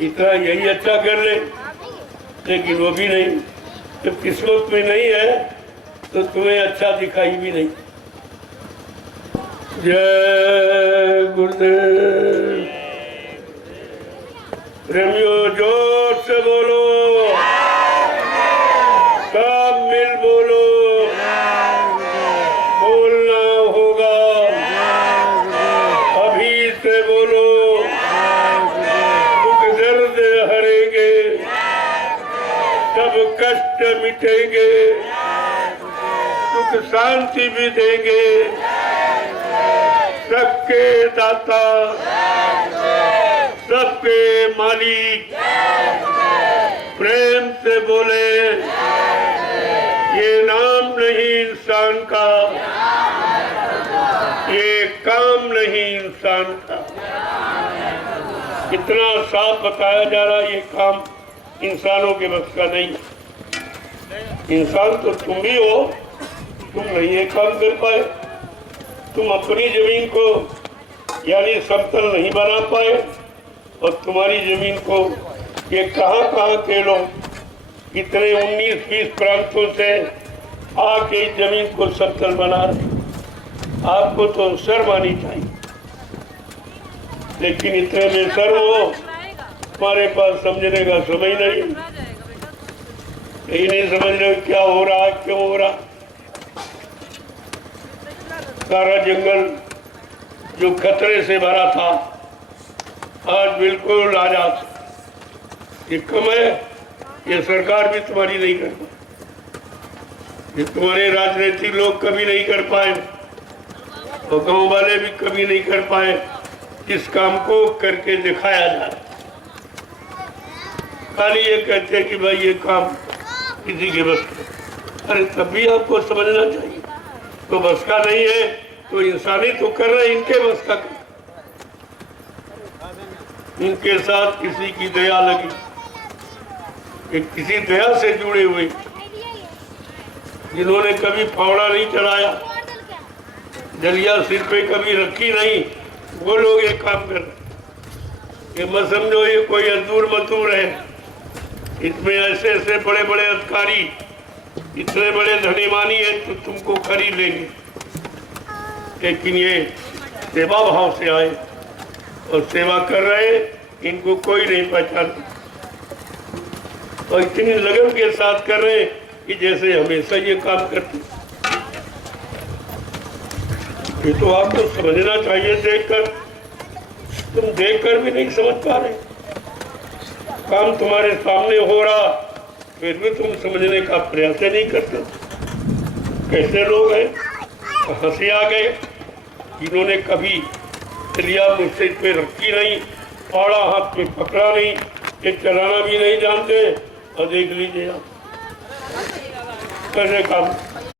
इतना यही अच्छा कर ले, लेकिन वो भी नहीं। जब किस्मत में नहीं है तो तुम्हें अच्छा दिखाई भी नहीं। जय गुरुदेव। प्रेमियों जोर से बोलो, सब मिल बोलो, बोलना होगा, अभी से बोलो। दुख दर्द हरेंगे, सब कष्ट मिटेंगे, सुख शांति भी देंगे। सबके दाता, सबके मालिक, प्रेम से बोले, ये नाम नहीं इंसान का, ये काम नहीं इंसान का। इतना साफ बताया जा रहा है, ये काम इंसानों के बस का नहीं। इंसान तो तुम भी हो, तुम नहीं ये काम कर पाए। तुम अपनी जमीन को यानी समतल नहीं बना पाए, और तुम्हारी जमीन को ये कहाँ के लोग इतने 19-20 प्रांतों से आके जमीन को समतल बना रहे। आपको तो शर्म आनी चाहिए, लेकिन इतने बेशर्म हो, तुम्हारे पास समझने का समय नहीं। यही नहीं समझ रहे क्या हो रहा है, क्यों हो रहा। सारा जंगल जो खतरे से भरा था आज बिल्कुल आजाद। ये कम है, ये सरकार भी तुम्हारी नहीं कर पाई, ये तुम्हारे राजनीतिक लोग कभी नहीं कर पाए, और गांव वाले भी कभी नहीं कर पाए। इस काम को करके दिखाया जा रहा, खाली ये कहते हैं कि भाई ये काम किसी के बस का। अरे तब भी आपको समझना चाहिए, तो बस का नहीं है तो इंसानी तो कर रहे, इनके बस का। इनके साथ किसी की दया लगी, कि किसी दया से जुड़े हुए जिन्होंने कभी फावड़ा नहीं चलाया, डलिया सिर पे कभी रखी नहीं, वो लोग ये काम कर रहे। ये मत समझो ये कोई अजूर मजदूर है। इसमें ऐसे ऐसे बड़े बड़े अधिकारी, इतने बड़े धनीमानी है तो तुमको खरीद लेंगे, लेकिन ये सेवा भाव से आए और सेवा कर रहे, इनको कोई नहीं पहचानता और इतनी लगन के साथ कर रहे कि जैसे हमेशा ये काम करते। ये तो आपको समझना चाहिए। देखकर तुम देखकर भी नहीं समझ पा रहे, काम तुम्हारे सामने हो रहा फिर भी तुम समझने का प्रयास नहीं करते। कैसे लोग हैं, हंसी आ गए जिन्होंने कभी लिया मुझसे पे रखी नहीं, फाड़ा हाथ में पकड़ा नहीं, ये चलाना भी नहीं जानते। और देख लीजिए आप कैसे काम